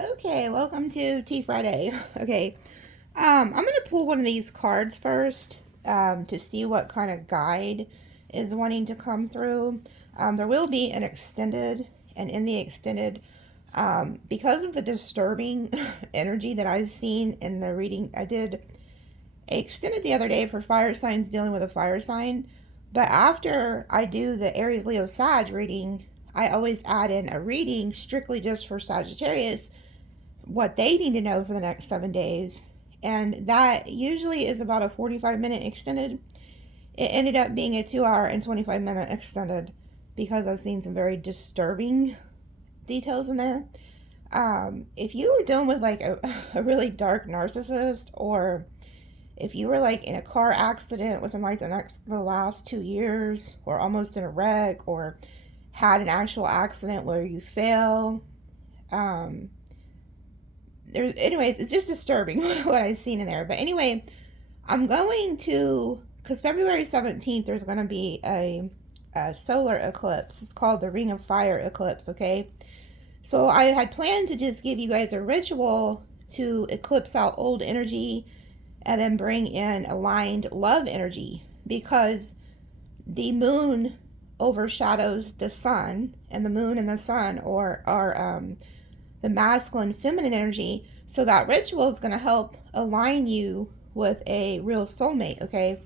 Okay, welcome to Tea Friday. Okay, I'm gonna pull one of these cards first to see what kind of guide is wanting to come through. There will be an extended, and in the extended, because of the disturbing energy that I've seen in the reading, I did extended the other day for fire signs dealing with a fire sign. But after I do the Aries Leo Sag reading, I always add in a reading strictly just for Sagittarius, what they need to know for the next 7 days. And that usually is about a 45-minute extended. It ended up being a 2 hour and 25-minute extended because I've seen some very disturbing details in there. If you were dealing with like a really dark narcissist, or if you were like in a car accident within like the last 2 years, or almost in a wreck, or had an actual accident where you fell, anyways, it's just disturbing what I've seen in there. But anyway, I'm going to, because February 17th there's going to be a solar eclipse. It's called the Ring of Fire eclipse. Okay, so I had planned to just give you guys a ritual to eclipse out old energy and then bring in aligned love energy, because the moon overshadows the sun, and the moon and the sun are the masculine feminine energy. So that ritual is going to help align you with a real soulmate, okay?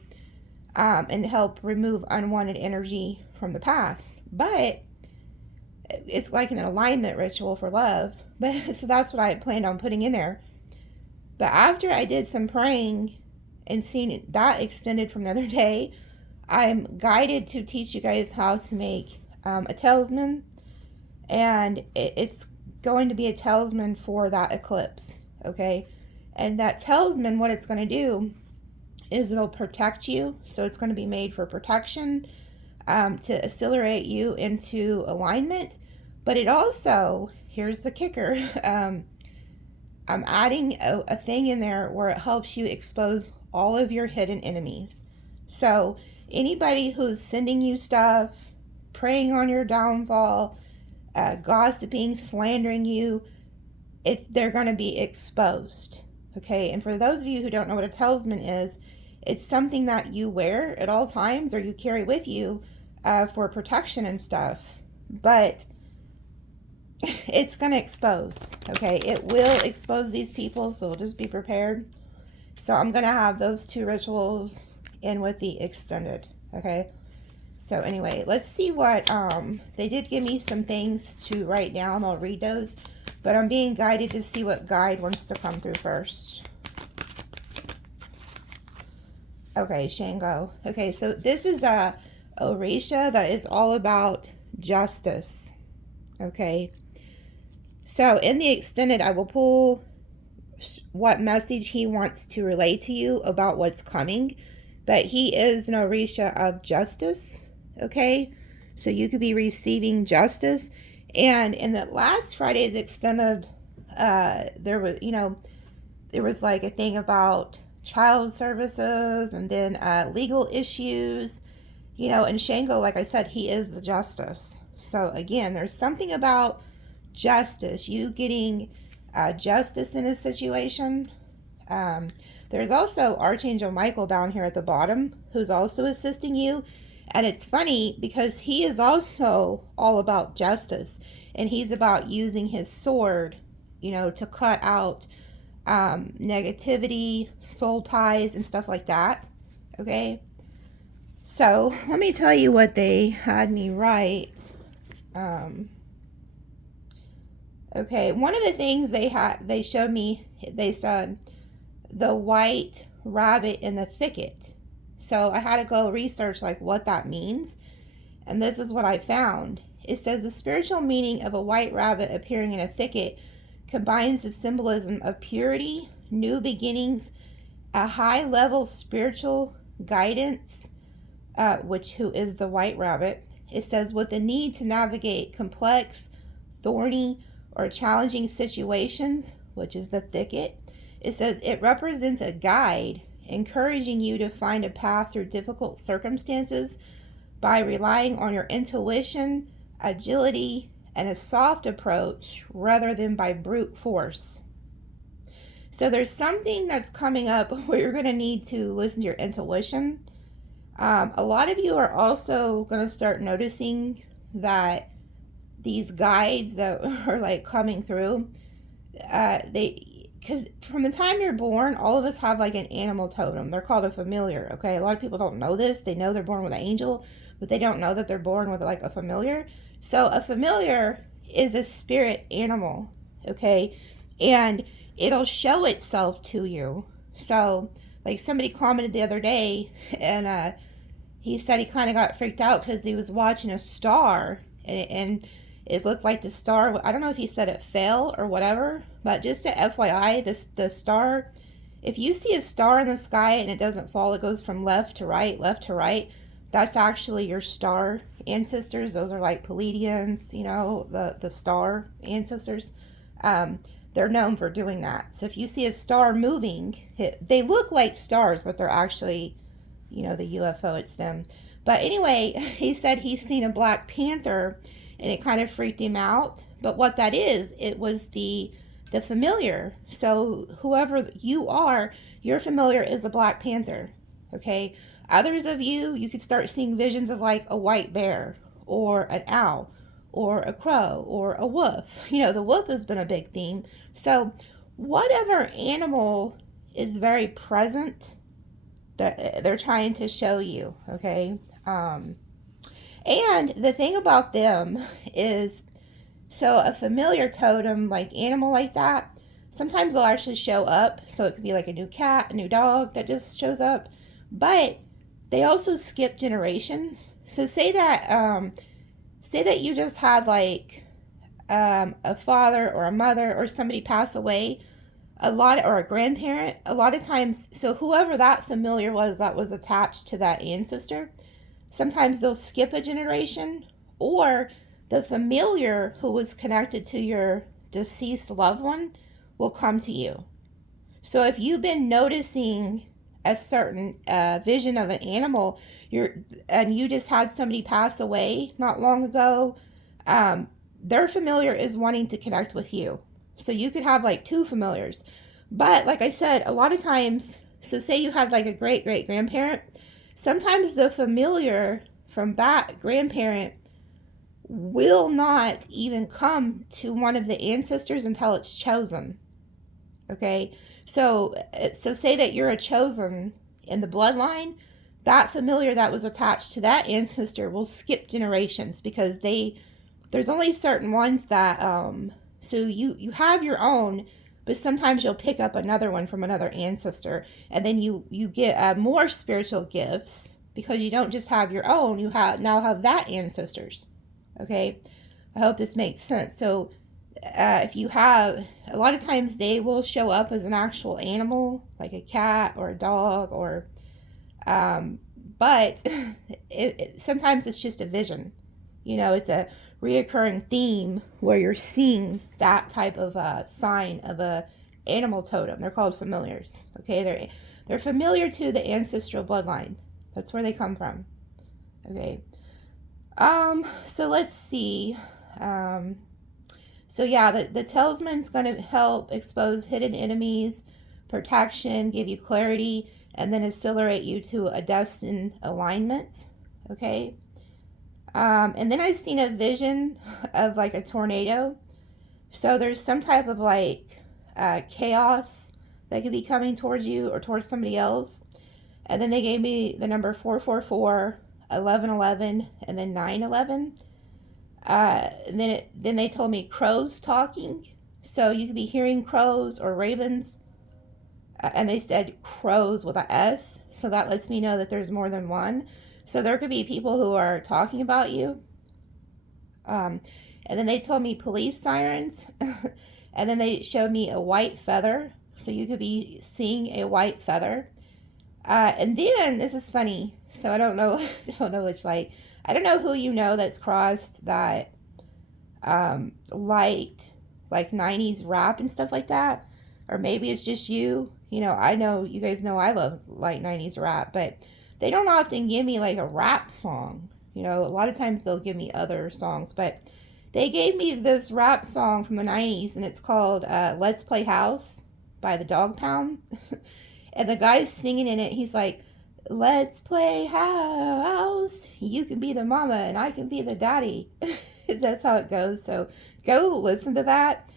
And help remove unwanted energy from the past. But it's like an alignment ritual for love. But so that's what I had planned on putting in there. But after I did some praying and seeing that extended from the other day, I'm guided to teach you guys how to make a talisman. And it's going to be a talisman for that eclipse, okay? And that talisman, what it's going to do is it'll protect you. So it's going to be made for protection, to accelerate you into alignment. But it also, here's the kicker, I'm adding a thing in there where it helps you expose all of your hidden enemies. So anybody who's sending you stuff, preying on your downfall, gossiping, slandering you, they're going to be exposed. Okay, and for those of you who don't know what a talisman is, it's something that you wear at all times or you carry with you for protection and stuff. But it's going to expose. Okay, it will expose these people, so just be prepared. So I'm going to have those two rituals in with the extended. Okay. So anyway, let's see what, they did give me some things to write down. I'll read those, but I'm being guided to see what guide wants to come through first. Okay, Shango. Okay, so this is a Orisha that is all about justice. Okay. So in the extended, I will pull what message he wants to relay to you about what's coming. But he is an Orisha of justice. Okay, so you could be receiving justice. And in the last Friday's extended, there was like a thing about child services, and then legal issues, and Shango, like I said, he is the justice. So again, there's something about justice, you getting justice in a situation. There's also Archangel Michael down here at the bottom, who's also assisting you. And it's funny because he is also all about justice, and he's about using his sword, to cut out negativity, soul ties, and stuff like that. Okay. So let me tell you what they had me write. Okay. One of the things they showed me, they said, the white rabbit in the thicket. So I had to go research like what that means. And this is what I found. It says the spiritual meaning of a white rabbit appearing in a thicket combines the symbolism of purity, new beginnings, a high level spiritual guidance, who is the white rabbit. It says with the need to navigate complex, thorny, or challenging situations, which is the thicket. It says it represents a guide, encouraging you to find a path through difficult circumstances by relying on your intuition, agility, and a soft approach rather than by brute force. So there's something that's coming up where you're going to need to listen to your intuition. A lot of you are also going to start noticing that these guides that are like coming through, because from the time you're born, all of us have like an animal totem. They're called a familiar. Okay, a lot of people don't know this. They know they're born with an angel, but they don't know that they're born with like a familiar. So a familiar is a spirit animal. Okay, and it'll show itself to you. So like somebody commented the other day, and he said he kind of got freaked out because he was watching a star, and it looked like the star, I don't know if he said it fell or whatever, but just a FYI, the star, if you see a star in the sky and it doesn't fall, it goes from left to right, that's actually your star ancestors. Those are like Pleiadians, you know, the star ancestors. They're known for doing that. So if you see a star moving, they look like stars, but they're actually, you know, the UFO, it's them. But anyway, he said he's seen a Black Panther, and it kind of freaked him out. But what that is, it was the familiar. So whoever you are, your familiar is a Black Panther. Okay. Others of you could start seeing visions of like a white bear or an owl or a crow or a wolf. You know, the wolf has been a big theme. So whatever animal is very present, they're trying to show you. Okay. And the thing about them is, so a familiar totem, like animal like that, sometimes they'll actually show up. So it could be like a new cat, a new dog that just shows up. But they also skip generations. So say that you just had like a father or a mother or somebody pass away, or a grandparent. A lot of times, so whoever that familiar was that was attached to that ancestor, sometimes they'll skip a generation, or the familiar who was connected to your deceased loved one will come to you. So if you've been noticing a certain vision of an animal, and you just had somebody pass away not long ago, their familiar is wanting to connect with you. So you could have like two familiars. But like I said, a lot of times, so say you had like a great-great-grandparent, sometimes the familiar from that grandparent will not even come to one of the ancestors until it's chosen. Okay, so say that you're a chosen in the bloodline, that familiar that was attached to that ancestor will skip generations, because there's only certain ones that so you have your own, but sometimes you'll pick up another one from another ancestor, and then you get more spiritual gifts because you don't just have your own, you now have that ancestors. Okay, I hope this makes sense. So if you have, a lot of times they will show up as an actual animal, like a cat or a dog, or but sometimes it's just a vision. You know, it's a reoccurring theme where you're seeing that type of sign of a animal totem. They're called familiars. Okay, they're familiar to the ancestral bloodline. That's where they come from. Okay. So let's see. So yeah, the talisman's going to help expose hidden enemies, protection, give you clarity, and then accelerate you to a destined alignment. Okay. And then I've seen a vision of like a tornado. So there's some type of like chaos that could be coming towards you or towards somebody else. And then they gave me the number 444, 1111, and then 911. And then they told me crows talking. So you could be hearing crows or ravens. And they said crows with a S. So that lets me know that there's more than one. So there could be people who are talking about you. And then they told me police sirens. And then they showed me a white feather. So you could be seeing a white feather. And then, this is funny. So I don't know which light. I don't know who you know that's crossed that liked like 90s rap and stuff like that. Or maybe it's just you. You know, I know, you guys know I love like 90s rap, but they don't often give me like a rap song. You know, a lot of times they'll give me other songs, but They gave me this rap song from the 90s, and it's called Let's Play House by the Dog Pound. And the guy's singing in it. He's like, let's play house. You can be the mama and I can be the daddy. That's how it goes. So go listen to that.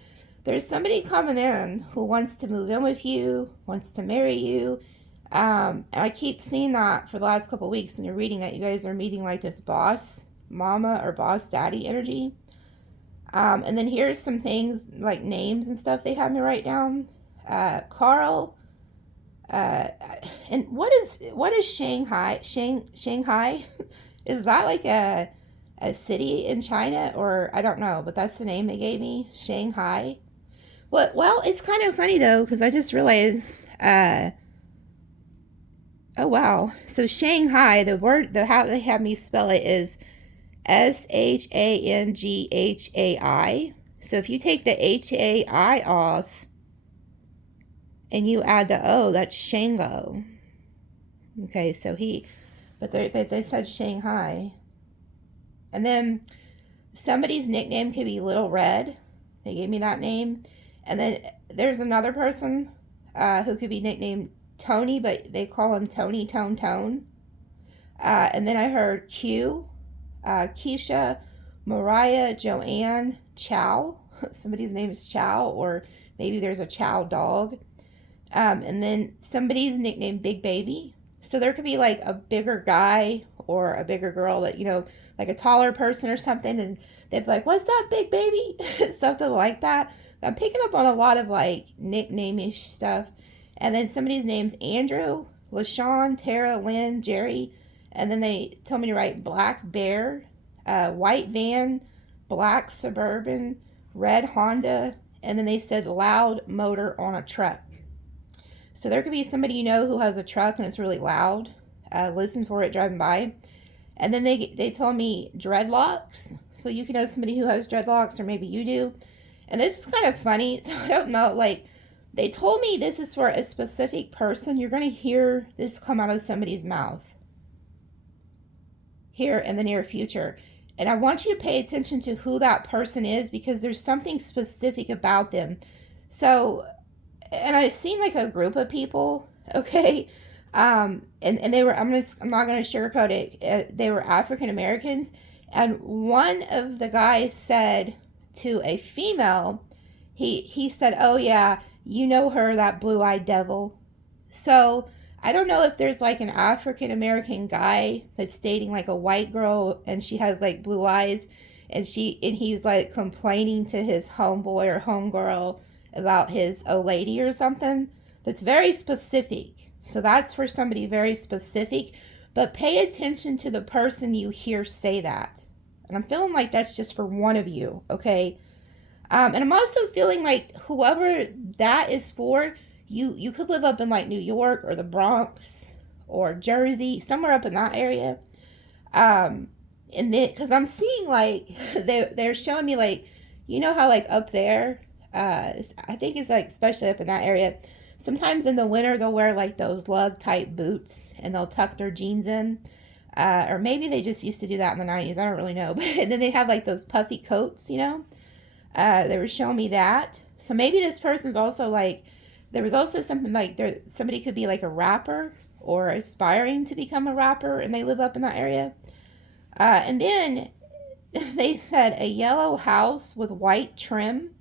There's somebody coming in who wants to move in with you, wants to marry you. And I keep seeing that for the last couple of weeks, and you're reading that you guys are meeting like this boss mama or boss daddy energy. And then here's some things like names and stuff they have me write down. Carl. And what is Shanghai? Shanghai? Is that like a city in China, or I don't know, but that's the name they gave me, Shanghai. Well, it's kind of funny though, because I just realized, oh wow, so Shanghai, how they have me spell it is SHANGHAI. So if you take the HAI off and you add the O, that's Shango. Okay, so but they said Shanghai. And then somebody's nickname could be Little Red. They gave me that name. And then there's another person who could be nicknamed Tony, but they call him Tony Tone. And then I heard Q, Keisha, Mariah, Joanne, Chow. Somebody's name is Chow, or maybe there's a Chow dog. And then somebody's nicknamed Big Baby. So there could be like a bigger guy or a bigger girl that, like a taller person or something, and they'd be like, what's up, Big Baby? Something like that. I'm picking up on a lot of like nickname-ish stuff. And then somebody's name's Andrew, LaShawn, Tara, Lynn, Jerry. And then they told me to write Black Bear, White Van, Black Suburban, Red Honda. And then they said Loud Motor on a Truck. So there could be somebody who has a truck and it's really loud. Listen for it driving by. And then they told me dreadlocks. So you can know somebody who has dreadlocks, or maybe you do. And this is kind of funny. So I don't know, like, they told me this is for a specific person. You're going to hear this come out of somebody's mouth here in the near future. And I want you to pay attention to who that person is, because there's something specific about them. So, and I've seen like a group of people, okay? And they were, I'm not going to sugarcoat it. They were African Americans. And one of the guys said to a female, he said, oh yeah, you know her, that blue-eyed devil. So I don't know if there's like an African American guy that's dating like a white girl and she has like blue eyes, and he's like complaining to his homeboy or homegirl about his old lady or something. That's very specific. So that's for somebody very specific. But pay attention to the person you hear say that. And I'm feeling like that's just for one of you, okay? And I'm also feeling like whoever that is for, you could live up in like New York or the Bronx or Jersey, somewhere up in that area. And then, because I'm seeing like, they're showing me like, how like up there, I think it's like especially up in that area, sometimes in the winter they'll wear like those lug type boots and they'll tuck their jeans in. Or maybe they just used to do that in the 90s. I don't really know. But then they have like those puffy coats, They were showing me that. So maybe this person's also like, there was also something like somebody could be like a rapper or aspiring to become a rapper, and they live up in that area. And then they said a yellow house with white trim.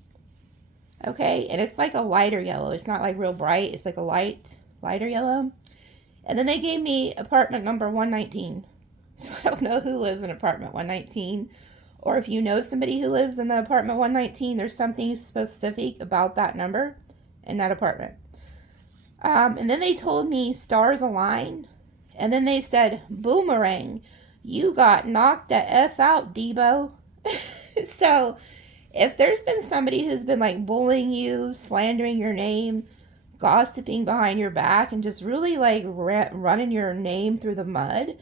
Okay, and it's like a lighter yellow. It's not like real bright. It's like a lighter yellow. And then they gave me apartment number 119. So I don't know who lives in apartment 119. Or if you know somebody who lives in the apartment 119, there's something specific about that number in that apartment. And then they told me stars align. And then they said, boomerang, you got knocked the F out, Debo. So if there's been somebody who's been like bullying you, slandering your name, gossiping behind your back, and just really like running your name through the mud,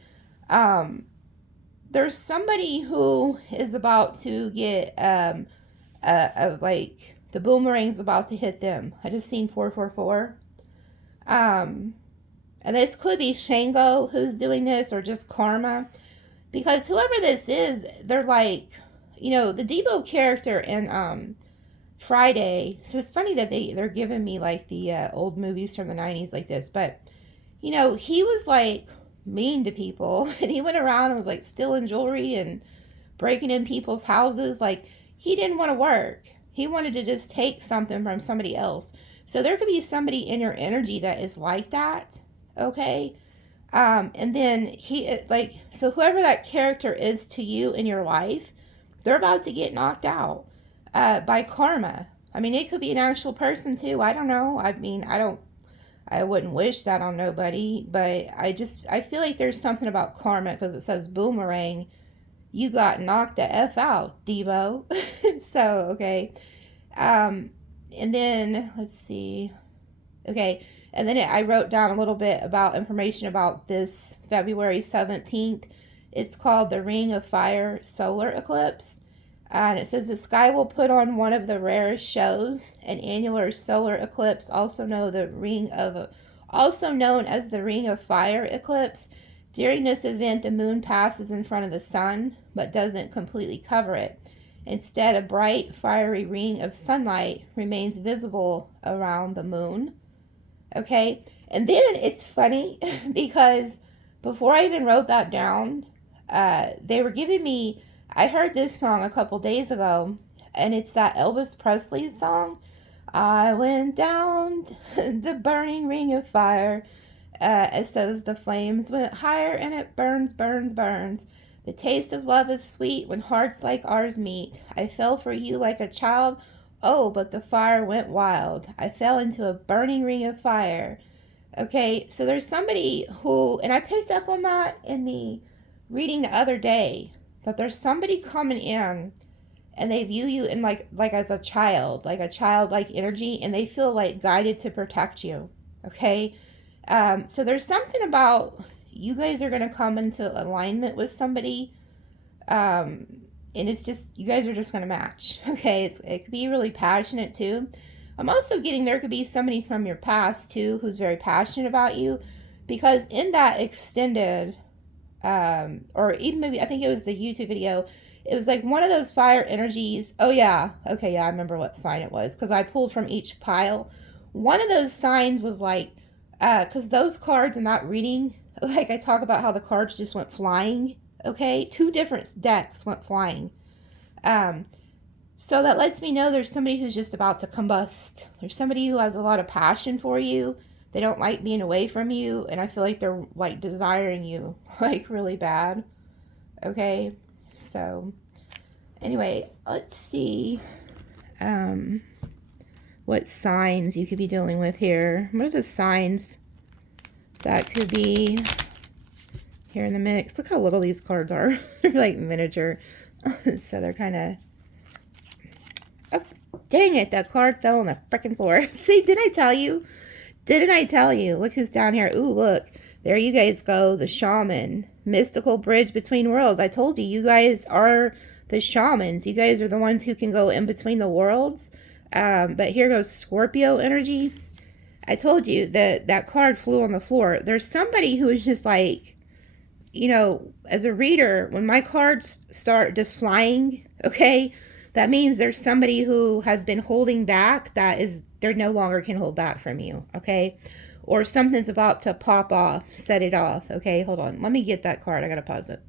there's somebody who is about to get like the boomerang's about to hit them. I just seen 444. And this could be Shango who's doing this, or just karma, because whoever this is, they're like, you know, the Debo character in Friday. So it's funny that they're giving me like the old movies from the 90s like this, but you know, he was like mean to people and he went around and was like stealing jewelry and breaking in people's houses. Like, he didn't want to work. He wanted to just take something from somebody else. So there could be somebody in your energy that is like that, okay? And then so whoever that character is to you in your life, they're about to get knocked out by karma. I mean, it could be an actual person too. I don't know. I mean, I wouldn't wish that on nobody, but I feel like there's something about karma because it says boomerang. You got knocked the F out, Debo. So, okay. And then, let's see. Okay. And then I wrote down a little bit about information about this February 17th. It's called the Ring of Fire solar eclipse. And it says the sky will put on one of the rarest shows, an annular solar eclipse, also known as the Ring of Fire eclipse. During this event, the moon passes in front of the sun, but doesn't completely cover it. Instead, a bright, fiery ring of sunlight remains visible around the moon. Okay? And then it's funny because before I even wrote that down, they were giving me, I heard this song a couple days ago, and it's that Elvis Presley song. I went down the burning ring of fire. It says the flames went higher and it burns, burns, burns. The taste of love is sweet when hearts like ours meet. I fell for you like a child. Oh, but the fire went wild. I fell into a burning ring of fire. Okay, so there's somebody who, and I picked up on that in the reading the other day, that there's somebody coming in and they view you in like as a child, like a childlike energy, and they feel like guided to protect you. Okay? So there's something about you guys are going to come into alignment with somebody, and it's just, you guys are just going to match. Okay? It could be really passionate too. I'm also getting there could be somebody from your past too who's very passionate about you, because in that extended, or even maybe, I think it was the YouTube video, it was like one of those fire energies. Oh yeah. Okay. Yeah. I remember what sign it was, because I pulled from each pile. One of those signs was like, because those cards in that reading, like I talk about how the cards just went flying. Okay. 2 different decks went flying. So that lets me know there's somebody who's just about to combust. There's somebody who has a lot of passion for you. They don't like being away from you. And I feel like they're like desiring you like really bad. Okay. So anyway, let's see what signs you could be dealing with here. What are the signs that could be here in the mix? Look how little these cards are. They're like miniature. So they're kind of... Oh, dang it. That card fell on the freaking floor. See, didn't I tell you? Didn't I tell you? Look who's down here. Ooh, look. There you guys go. The shaman. Mystical bridge between worlds. I told you, you guys are the shamans. You guys are the ones who can go in between the worlds. But here goes Scorpio energy. I told you that that card flew on the floor. There's somebody who is just like, you know, as a reader, when my cards start just flying, okay, that means there's somebody who has been holding back that is, they no longer can hold back from you, okay? Or something's about to pop off, set it off, okay? Hold on. Let me get that card. I got to pause it.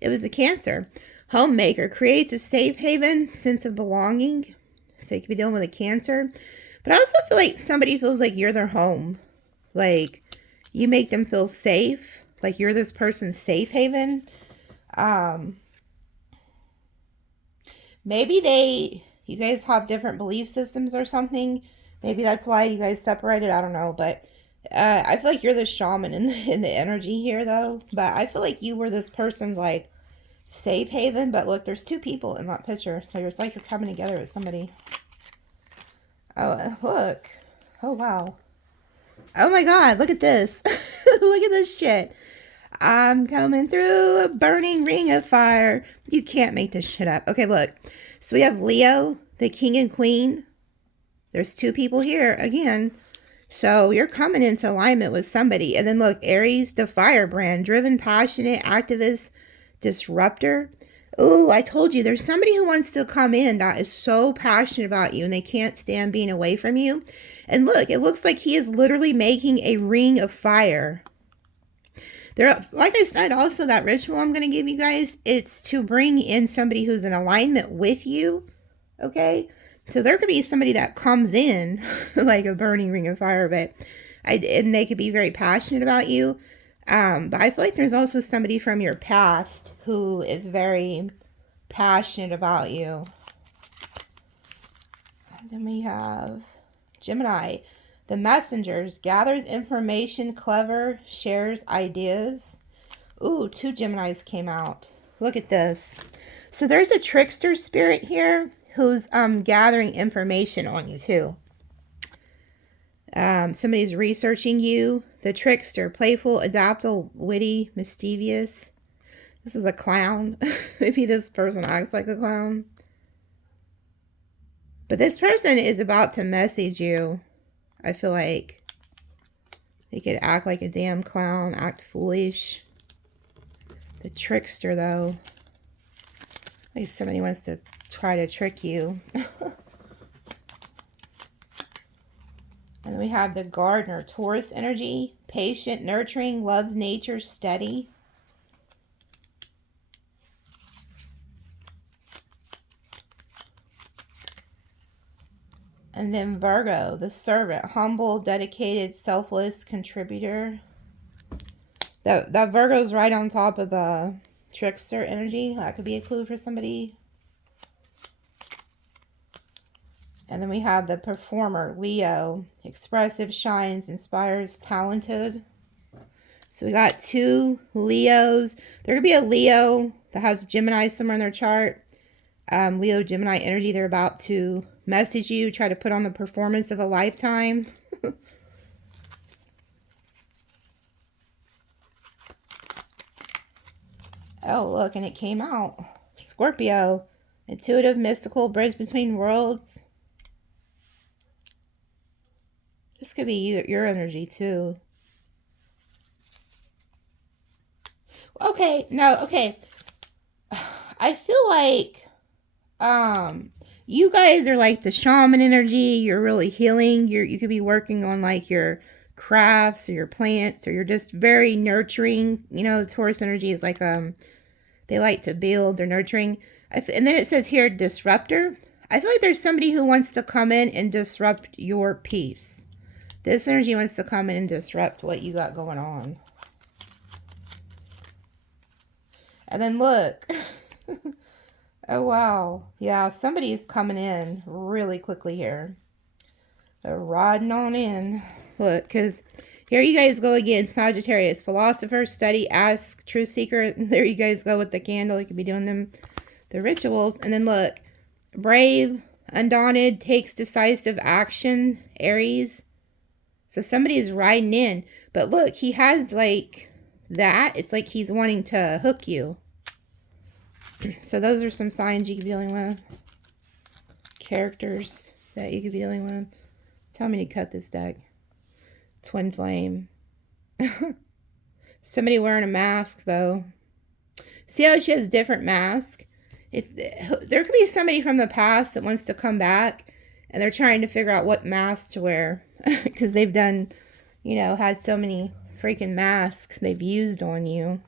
It was a Cancer. Homemaker creates a safe haven, sense of belonging. So you could be dealing with a Cancer. But I also feel like somebody feels like you're their home. Like you make them feel safe. Like you're this person's safe haven. Maybe you guys have different belief systems or something. Maybe that's why you guys separated. I don't know. But I feel like you're the shaman in the energy here, though. But I feel like you were this person's, like, safe haven. But look, there's 2 people in that picture. So it's like you're coming together with somebody. Oh, look. Oh, wow. Oh, my God. Look at this. Look at this shit. I'm coming through a burning ring of fire. You can't make this shit up. Okay, look. So we have Leo, the king and queen. There's 2 people here again. So you're coming into alignment with somebody. And then look, Aries, the firebrand, driven, passionate, activist, disruptor. Oh, I told you, there's somebody who wants to come in that is so passionate about you and they can't stand being away from you. And look, it looks like he is literally making a ring of fire. There, like I said, also that ritual I'm going to give you guys, it's to bring in somebody who's in alignment with you. Okay? So there could be somebody that comes in like a burning ring of fire, but and they could be very passionate about you. But I feel like there's also somebody from your past who is very passionate about you. And then we have Gemini. The messengers gathers information, clever, shares ideas. Ooh, 2 Geminis came out. Look at this. So there's a trickster spirit here who's gathering information on you too. Somebody's researching you. The trickster, playful, adaptable, witty, mischievous. This is a clown. Maybe this person acts like a clown. But this person is about to message you. I feel like they could act like a damn clown, act foolish. The trickster, though. Like somebody wants to try to trick you. And then we have the gardener, Taurus energy, patient, nurturing, loves nature, steady. And then Virgo, the servant, humble, dedicated, selfless, contributor. That Virgo's right on top of the trickster energy. That could be a clue for somebody. And then we have the performer, Leo, expressive, shines, inspires, talented. So we got 2 Leos. There could be a Leo that has Gemini somewhere in their chart. Leo, Gemini energy. They're about to message you, try to put on the performance of a lifetime. Oh, look, and it came out. Scorpio, intuitive, mystical, bridge between worlds. This could be your energy too. Okay, no, okay. I feel like you guys are like the shaman energy. You're really healing. You could be working on like your crafts or your plants, or you're just very nurturing. You know, the Taurus energy is like they like to build, they're nurturing. And then it says here disruptor. I feel like there's somebody who wants to come in and disrupt your peace. This energy wants to come in and disrupt what you got going on. And then look. Oh, wow. Yeah, somebody's coming in really quickly here. They're riding on in. Look, because here you guys go again. Sagittarius, philosopher, study, ask, truth seeker. There you guys go with the candle. You could be doing the rituals. And then look, brave, undaunted, takes decisive action, Aries. So somebody's riding in. But look, he has like that. It's like he's wanting to hook you. So those are some signs you could be dealing with. Characters that you could be dealing with. Tell me to cut this deck. Twin flame. Somebody wearing a mask though. See how she has different masks? There could be somebody from the past that wants to come back and they're trying to figure out what mask to wear. Because they've done, you know, had so many freaking masks they've used on you.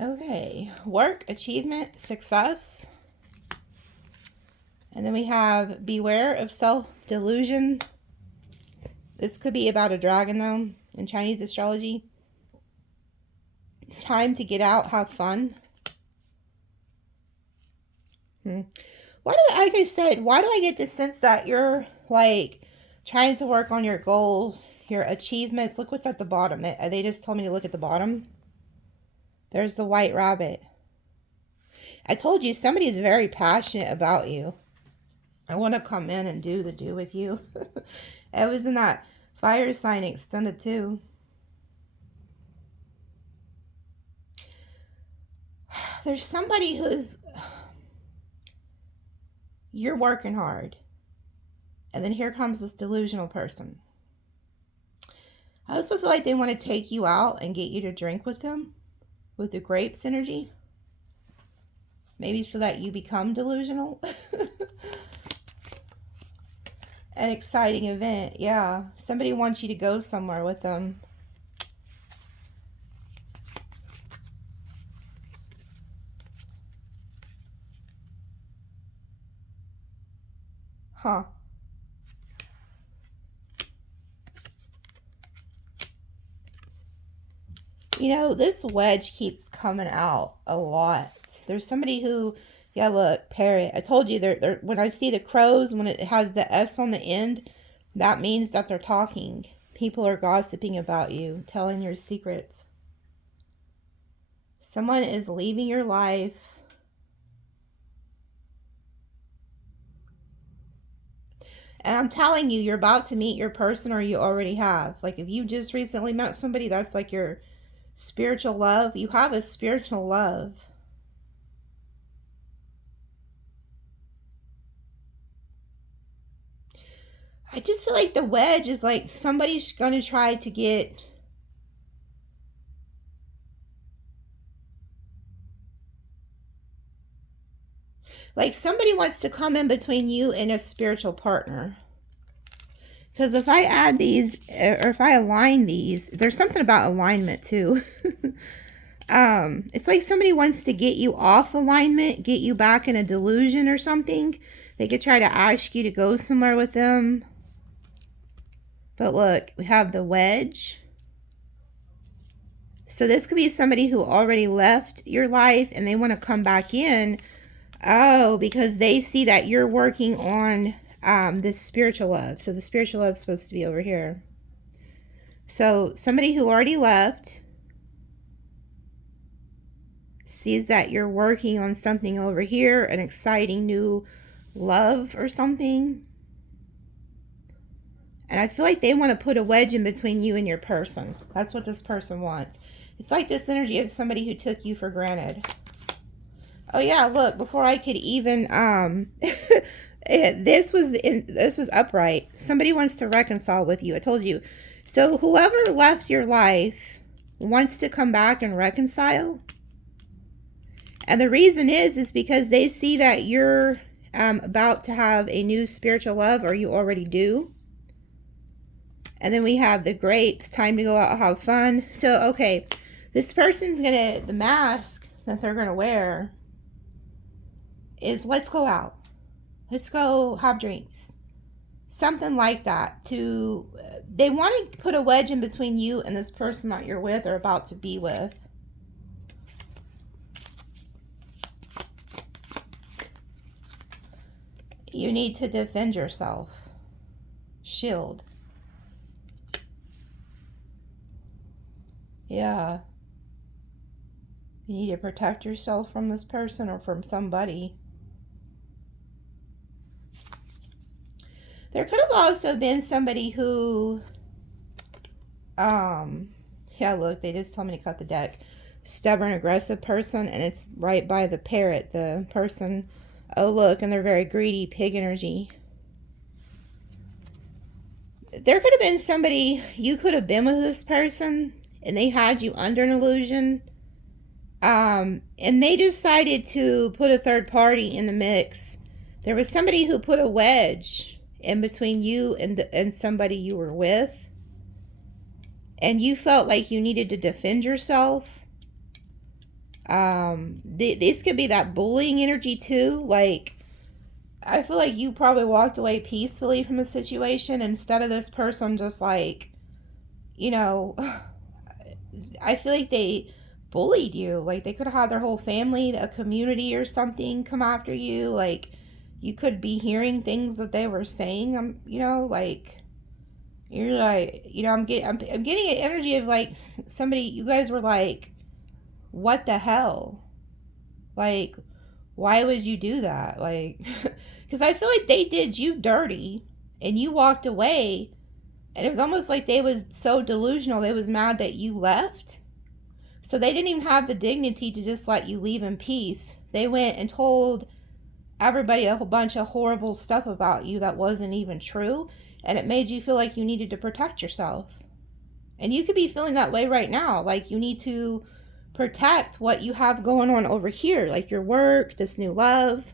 Okay, work, achievement, success. And then we have beware of self-delusion. This could be about a dragon though, in Chinese astrology. Time to get out, have fun. Why do, like I said, why do I get the sense that you're like trying to work on your goals, your achievements? Look what's at the bottom. They just told me to look at the bottom. There's the white rabbit. I told you somebody is very passionate about you. I want to come in and do with you. It was in that fire sign extended too. There's somebody who's You're working hard. And then here comes this delusional person. I also feel like they want to take you out and get you to drink with them, with the grapes energy. Maybe so that you become delusional. An exciting event, yeah. Somebody wants you to go somewhere with them. Huh. You know, this wedge keeps coming out a lot. There's somebody who, yeah, look, parrot. I told you, they're when I see the crows, when it has the S on the end, that means that they're talking. People are gossiping about you, telling your secrets. Someone is leaving your life. And I'm telling you, you're about to meet your person, or you already have. Like, if you just recently met somebody, that's like your spiritual love. You have a spiritual love. I just feel like the wedge is like somebody's going to try to get... Like, somebody wants to come in between you and a spiritual partner. Because if I add these, or if I align these, there's something about alignment too. It's like somebody wants to get you off alignment, get you back in a delusion or something. They could try to ask you to go somewhere with them. But look, we have the wedge. So this could be somebody who already left your life and they want to come back in. Oh, because they see that you're working on this spiritual love. So the spiritual love is supposed to be over here. So somebody who already left sees that you're working on something over here, an exciting new love or something. And I feel like they want to put a wedge in between you and your person. That's what this person wants. It's like this energy of somebody who took you for granted. Oh yeah, look, before I could even this was upright. Somebody wants to reconcile with you. I told you. So whoever left your life wants to come back and reconcile. And the reason is because they see that you're about to have a new spiritual love, or you already do. And then we have the grapes, time to go out and have fun. So, okay, this person's the mask that they're gonna wear is let's go out. Let's go have drinks. Something like that. They want to put a wedge in between you and this person that you're with or about to be with. You need to defend yourself. Shield. Yeah. You need to protect yourself from this person or from somebody. There could have also been somebody who, yeah, look, they just told me to cut the deck. Stubborn, aggressive person, and it's right by the parrot, the person. Oh, look, and they're very greedy, pig energy. There could have been somebody, you could have been with this person, and they had you under an illusion. And they decided to put a third party in the mix. There was somebody who put a wedge in between you and somebody you were with, and you felt like you needed to defend yourself. This could be that bullying energy too. Like, I feel like you probably walked away peacefully from a situation instead of this person just like, you know, I feel like they bullied you. Like, they could have had their whole family, a community or something come after you. Like, you could be hearing things that they were saying. You know, like, you're like, you know, I'm getting an energy of like somebody, you guys were like, what the hell? Like, why would you do that? Like, because I feel like they did you dirty and you walked away, and it was almost like they was so delusional, they was mad that you left. So they didn't even have the dignity to just let you leave in peace. They went and told everybody a whole bunch of horrible stuff about you that wasn't even true, and it made you feel like you needed to protect yourself. And you could be feeling that way right now, like you need to protect what you have going on over here, like your work, this new love.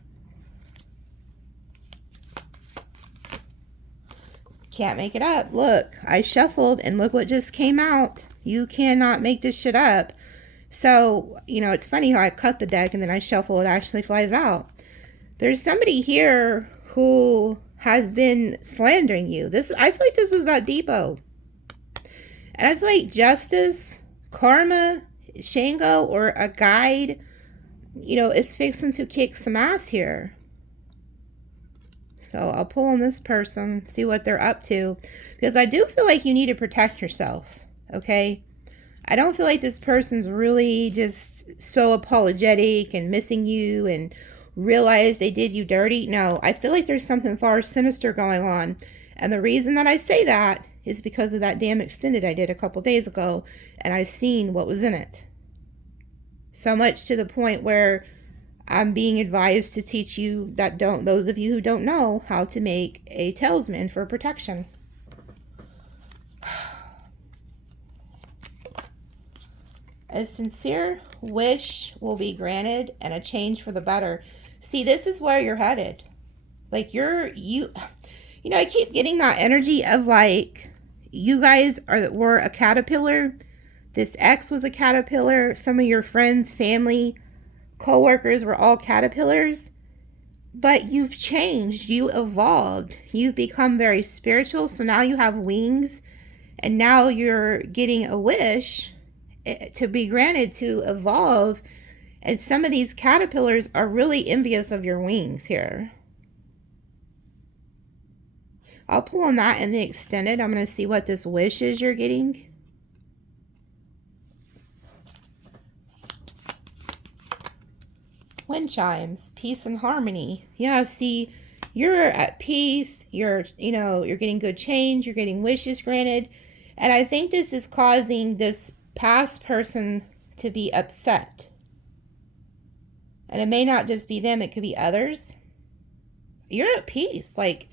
Can't make it up. Look, I shuffled and look what just came out. You cannot make this shit up. So, you know, it's funny how I cut the deck and then I shuffle, it actually flies out. There's somebody here who has been slandering you. I feel like this is that depot. And I feel like justice, karma, Shango, or a guide, you know, is fixing to kick some ass here. So I'll pull on this person, see what they're up to. Because I do feel like you need to protect yourself, okay? I don't feel like this person's really just so apologetic and missing you and realize they did you dirty. No, I feel like there's something far sinister going on. And the reason that I say that is because of that damn extended I did a couple days ago. And I seen what was in it. So much to the point where I'm being advised to teach you that those of you who don't know how to make a talisman for protection. A sincere wish will be granted and a change for the better. See, this is where you're headed. Like you know, I keep getting that energy of like you guys were a caterpillar. This ex was a caterpillar. Some of your friends, family, co-workers were all caterpillars. But you've changed. You evolved. You've become very spiritual. So now you have wings. And now you're getting a wish to be granted to evolve. And some of these caterpillars are really envious of your wings here. I'll pull on that in the extended. I'm going to see what this wish is you're getting. Wind chimes, peace and harmony. Yeah, see, you're at peace. You're getting good change. You're getting wishes granted. And I think this is causing this past person to be upset. And it may not just be them. It could be others. You're at peace. Like,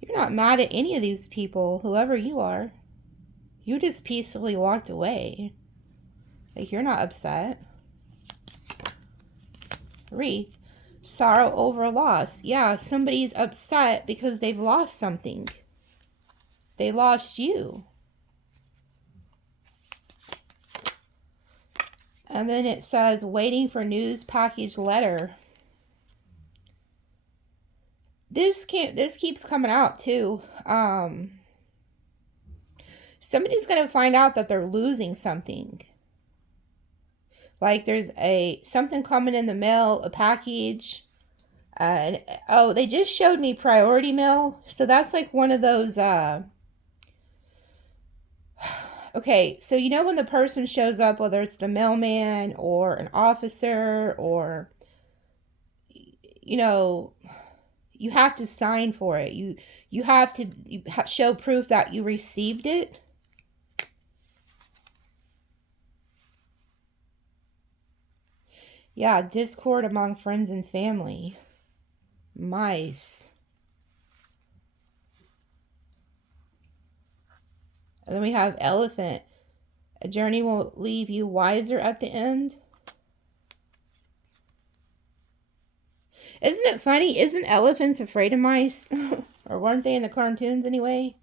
you're not mad at any of these people, whoever you are. You just peacefully walked away. Like, you're not upset. Wreath, sorrow over loss. Yeah, somebody's upset because they've lost something. They lost you. And then it says, waiting for news package letter. This keeps coming out too. Somebody's going to find out that they're losing something. Like there's something coming in the mail, a package. And oh, they just showed me priority mail. So that's like one of those, okay, so you know when the person shows up, whether it's the mailman or an officer or, you know, you have to sign for it. You have to show proof that you received it. Yeah, discord among friends and family. Mice. And then we have elephant. A journey will leave you wiser at the end. Isn't it funny? Isn't elephants afraid of mice? Or weren't they in the cartoons anyway?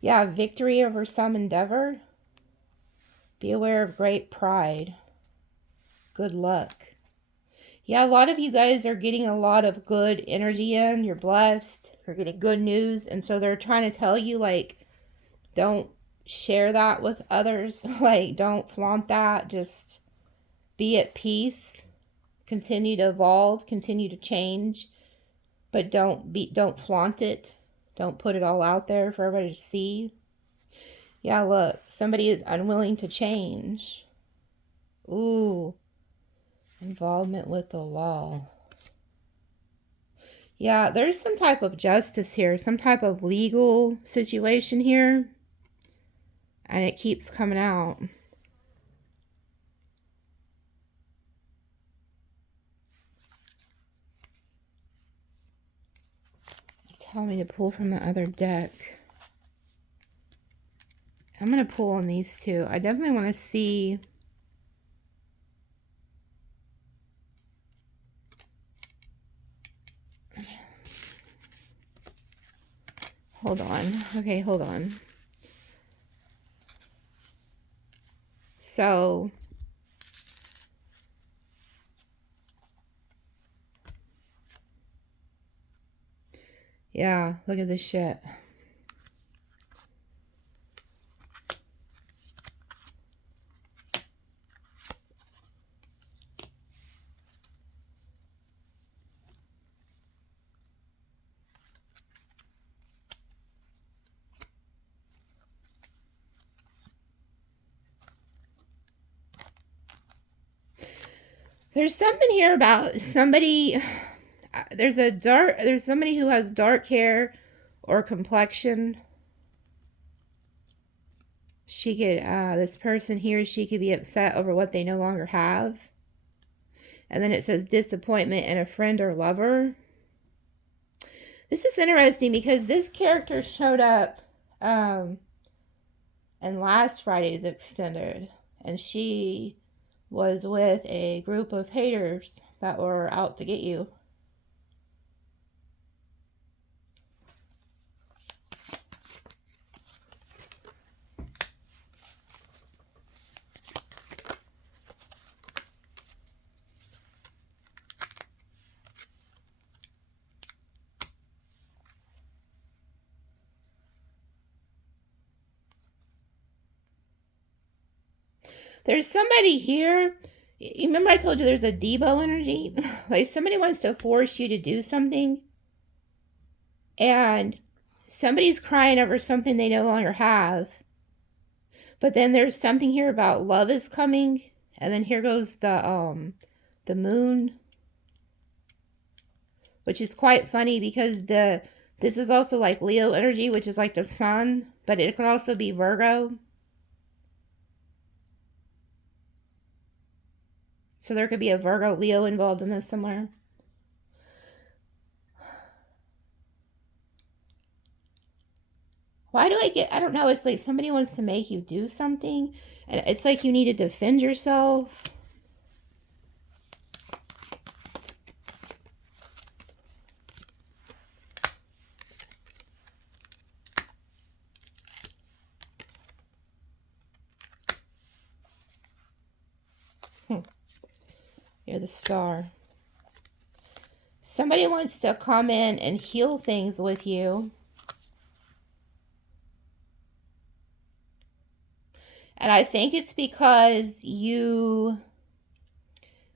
Yeah, victory over some endeavor. Be aware of great pride. Good luck. Yeah, a lot of you guys are getting a lot of good energy in. You're blessed. You're getting good news. And so they're trying to tell you, like, don't share that with others. Like, don't flaunt that. Just be at peace. Continue to evolve. Continue to change. But don't flaunt it. Don't put it all out there for everybody to see. Yeah, look. Somebody is unwilling to change. Ooh. Involvement with the law. Yeah, there's some type of justice here. Some type of legal situation here. And it keeps coming out. telling me to pull from the other deck. I'm going to pull on these two. I definitely want to see... Hold on. Okay, hold on. So... yeah, look at this shit. There's something here about somebody, there's somebody who has dark hair or complexion. She could, this person here, she could be upset over what they no longer have. And then it says disappointment in a friend or lover. This is interesting because this character showed up in last Friday's extended. And she was with a group of haters that were out to get you. There's somebody here. You remember I told you there's a Debo energy? Like somebody wants to force you to do something. And somebody's crying over something they no longer have. But then there's something here about love is coming. And then here goes the moon. Which is quite funny because this is also like Leo energy, which is like the sun. But it can also be Virgo. So there could be a Virgo Leo involved in this somewhere. Why do I don't know, it's like somebody wants to make you do something. And it's like you need to defend yourself. You're the star. Somebody wants to come in and heal things with you. And I think it's because you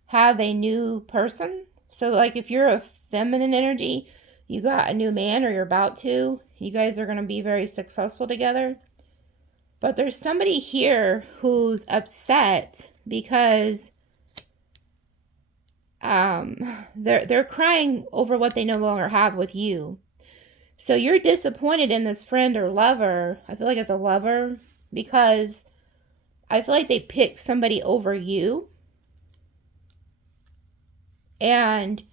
have a new person. So like if you're a feminine energy, you got a new man or you're about to. You guys are going to be very successful together. But there's somebody here who's upset because they're crying over what they no longer have with you. So you're disappointed in this friend or lover. I feel like it's a lover because I feel like they picked somebody over you. And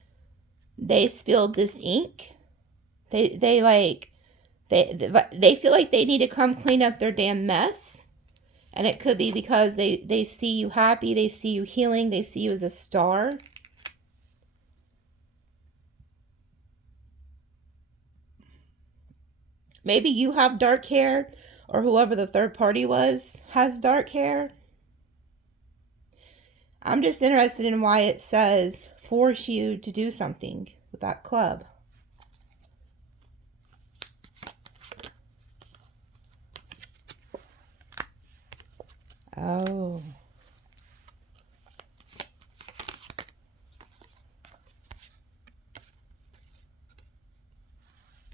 they spilled this ink. They feel like they need to come clean up their damn mess. And it could be because they see you happy, they see you healing, they see you as a star. Maybe you have dark hair, or whoever the third party was has dark hair. I'm just interested in why it says force you to do something with that club. Oh.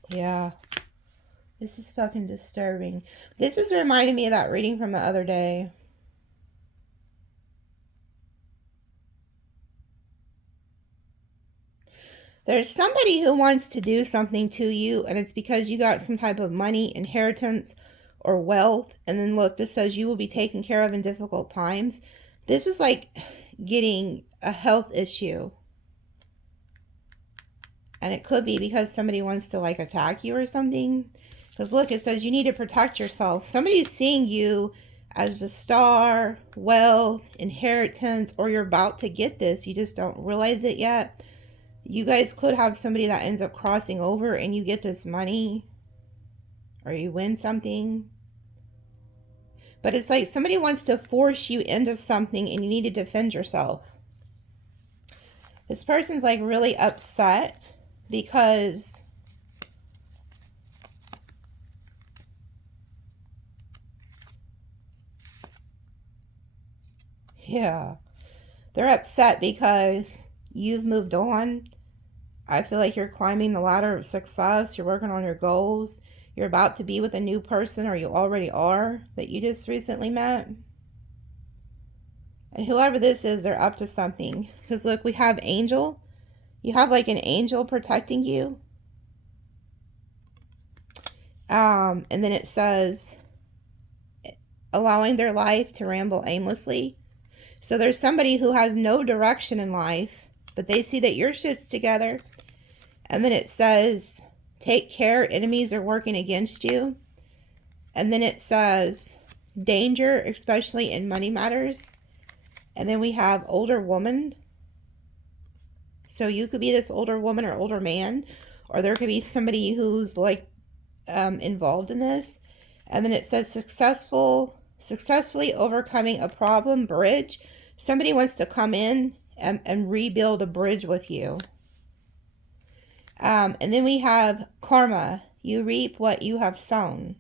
Yeah. This is fucking disturbing. This is reminding me of that reading from the other day. There's somebody who wants to do something to you, and it's because you got some type of money, inheritance, or wealth. And then look, this says you will be taken care of in difficult times. This is like getting a health issue. And it could be because somebody wants to like attack you or something. Because look, it says you need to protect yourself. Somebody's seeing you as the star, wealth, inheritance, or you're about to get this. You just don't realize it yet. You guys could have somebody that ends up crossing over and you get this money. Or you win something. But it's like somebody wants to force you into something and you need to defend yourself. This person's like really upset because yeah, they're upset because you've moved on. I feel like you're climbing the ladder of success. You're working on your goals. You're about to be with a new person, or you already are, that you just recently met. And whoever this is, they're up to something. Because look, we have angel. You have like an angel protecting you. And then it says, allowing their life to ramble aimlessly. So there's somebody who has no direction in life, but they see that your shit's together. And then it says, take care, enemies are working against you. And then it says, danger, especially in money matters. And then we have older woman. So you could be this older woman or older man, or there could be somebody who's like involved in this. And then it says successfully overcoming a problem, bridge. Somebody wants to come in and rebuild a bridge with you. And then we have karma. You reap what you have sown.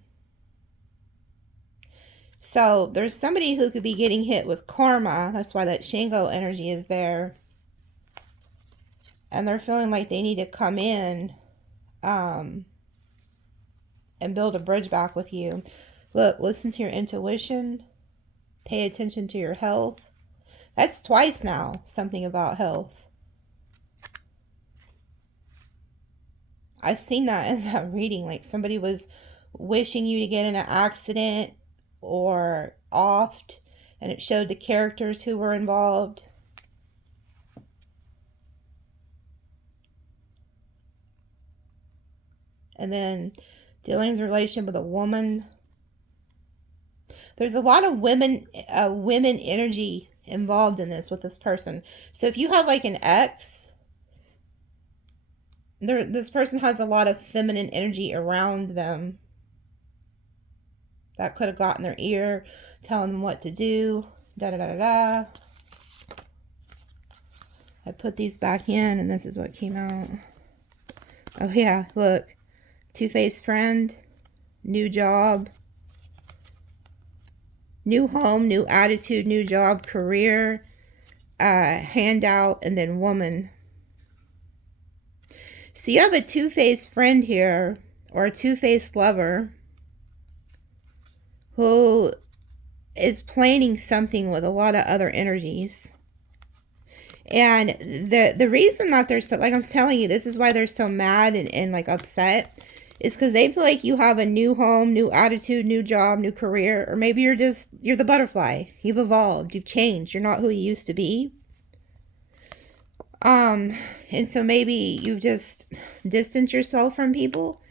So there's somebody who could be getting hit with karma. That's why that Shango energy is there. And they're feeling like they need to come in and build a bridge back with you. Look, listen to your intuition. Pay attention to your health. That's twice now, something about health. I've seen that in that reading. Like somebody was wishing you to get in an accident or offed, and it showed the characters who were involved. And then dealings relation with a woman. There's a lot of women energy involved in this with this person. So if you have like an ex, this person has a lot of feminine energy around them. That could have gotten their ear, telling them what to do. Da da da da da. I put these back in, and this is what came out. Oh yeah, look. Two-faced friend, new job, new home, new attitude, new job, career, handout, and then woman. So you have a two-faced friend here, or a two-faced lover, who is planning something with a lot of other energies. And the reason that they're so, like I'm telling you, this is why they're so mad and like upset, is because they feel like you have a new home, new attitude, new job, new career, or maybe you're the butterfly. You've evolved, you've changed, you're not who you used to be. And so maybe you just distance yourself from people,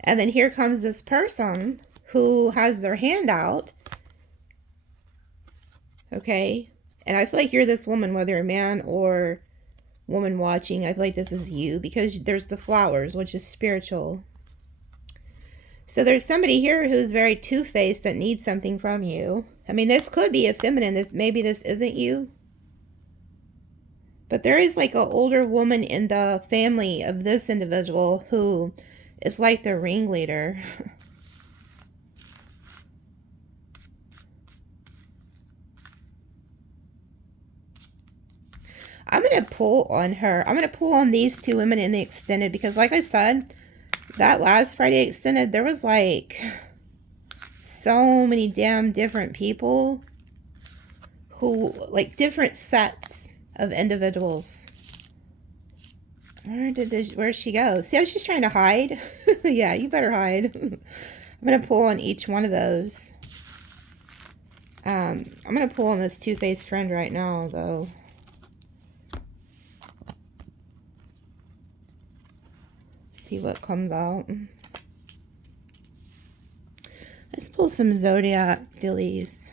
and then here comes this person who has their hand out. Okay. And I feel like you're this woman, whether you're a man or woman watching. I feel like this is you, because there's the flowers, which is spiritual. So there's somebody here who's very two-faced that needs something from you. I mean, this could be a feminine. Maybe this isn't you. But there is like an older woman in the family of this individual who is like the ringleader. I'm going to pull on her. I'm going to pull on these two women in the extended, because like I said, that last Friday extended, there was like so many damn different people who, like different sets of individuals. Where'd she go? See how she's trying to hide? Yeah, you better hide. I'm going to pull on each one of those. I'm going to pull on this two-faced friend right now, though. see what comes out. Let's pull some zodiac dillies.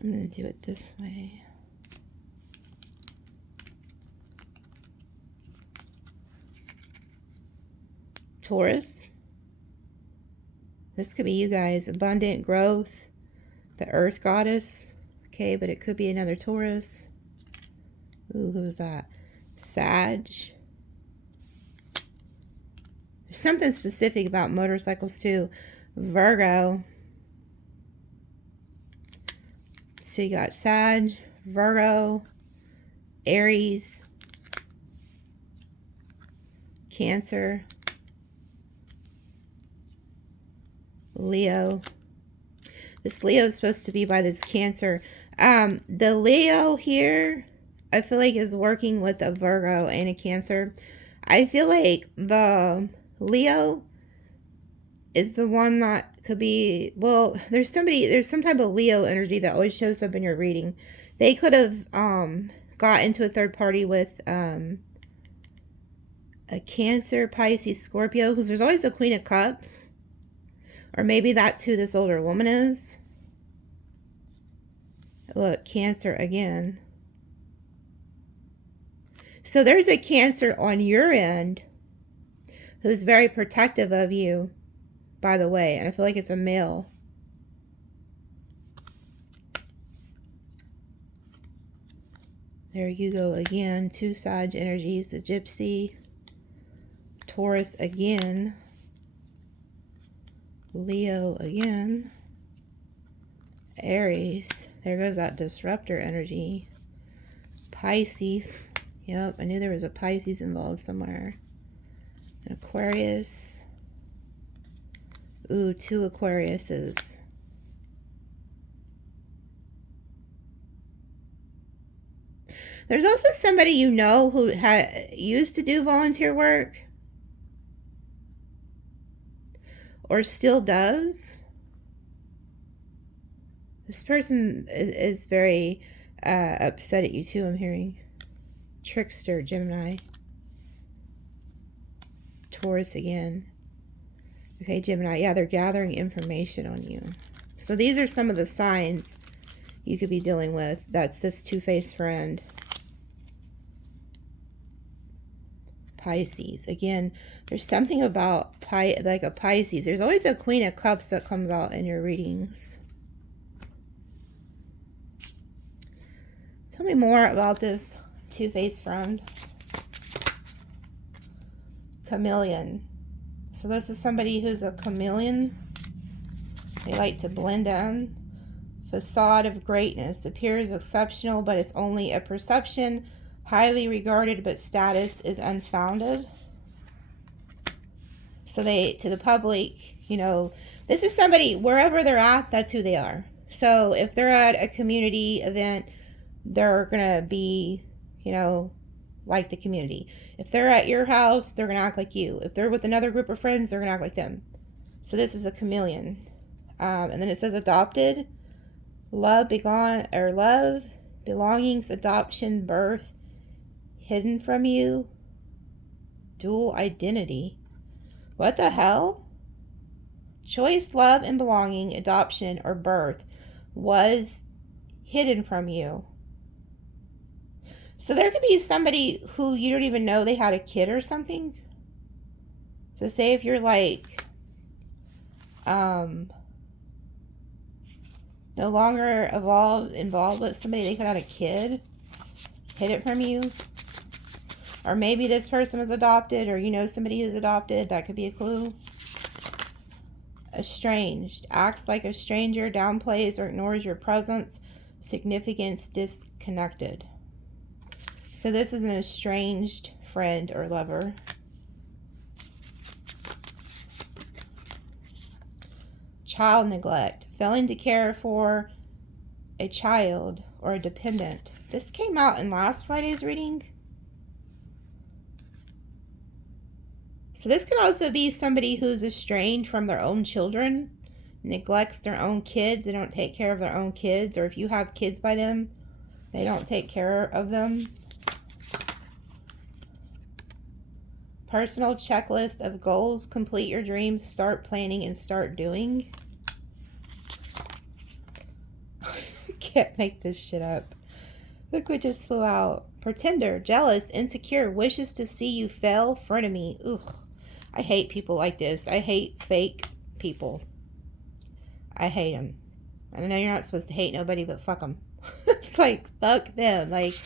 I'm going to do it this way. Taurus. This could be you guys. Abundant growth. The earth goddess. Okay, but it could be another Taurus. Ooh, who was that? Sag. There's something specific about motorcycles too. Virgo. So you got Sag, Virgo, Aries, Cancer, Leo. This Leo is supposed to be by this Cancer. The Leo here, I feel like, is working with a Virgo and a Cancer. I feel like the Leo is the one that could be, well, there's some type of Leo energy that always shows up in your reading. They could have got into a third party with a Cancer, Pisces, Scorpio, because there's always a Queen of Cups. Or maybe that's who this older woman is. Look, Cancer again. So there's a Cancer on your end who's very protective of you, by the way. And I feel like it's a male. There you go again. Two Sag energies. The Gypsy. Taurus again. Leo again. Aries. There goes that disruptor energy. Pisces. Yep, I knew there was a Pisces involved somewhere. An Aquarius. Ooh, two Aquariuses. There's also somebody you know who used to do volunteer work. Or still does. This person is very upset at you too, I'm hearing. Trickster, Gemini. Taurus again. Okay, Gemini. Yeah, they're gathering information on you. So these are some of the signs you could be dealing with. That's this two-faced friend. Pisces. Again, there's something about like a Pisces. There's always a Queen of Cups that comes out in your readings. Tell me more about this two-faced friend. Chameleon. So this is somebody who's a chameleon. They like to blend in. Facade of greatness. Appears exceptional, but it's only a perception. Highly regarded, but status is unfounded. So they, to the public, you know, this is somebody, wherever they're at, that's who they are. So if they're at a community event, they're going to be, you know, like the community. If they're at your house, they're going to act like you. If they're with another group of friends, they're going to act like them. So this is a chameleon. And then it says adopted, love, belongings, adoption, birth, hidden from you, dual identity. What the hell? Choice, love, and belonging, adoption, or birth was hidden from you. So there could be somebody who you don't even know they had a kid or something. So say if you're like no longer involved with somebody, they could have a kid, hid it from you. Or maybe this person was adopted, or you know somebody who's adopted. That could be a clue. Estranged. Acts like a stranger, downplays or ignores your presence. Significance disconnected. So this is an estranged friend or lover. Child neglect. Failing to care for a child or a dependent. This came out in last Friday's reading. So this could also be somebody who's estranged from their own children, neglects their own kids, they don't take care of their own kids, or if you have kids by them, They don't take care of them. Personal checklist of goals. Complete your dreams. Start planning and start doing. Can't make this shit up. Look what just flew out. Pretender, jealous, insecure, wishes to see you fail, frenemy. Ugh. I hate people like this. I hate fake people. I hate them. I know you're not supposed to hate nobody, but fuck them. It's like, fuck them. Like,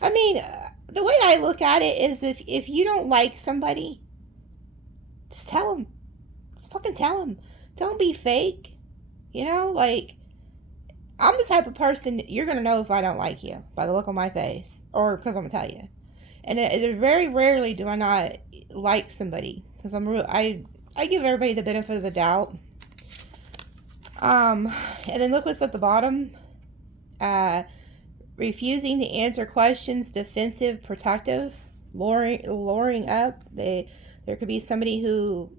I mean, the way I look at it is if you don't like somebody, just tell them. Just fucking tell them. Don't be fake. You know, like, I'm the type of person, you're going to know if I don't like you by the look on my face, or because I'm going to tell you. And very rarely do I not like somebody, because I give everybody the benefit of the doubt. And then look what's at the bottom. Refusing to answer questions, defensive, protective, luring up. There could be somebody who,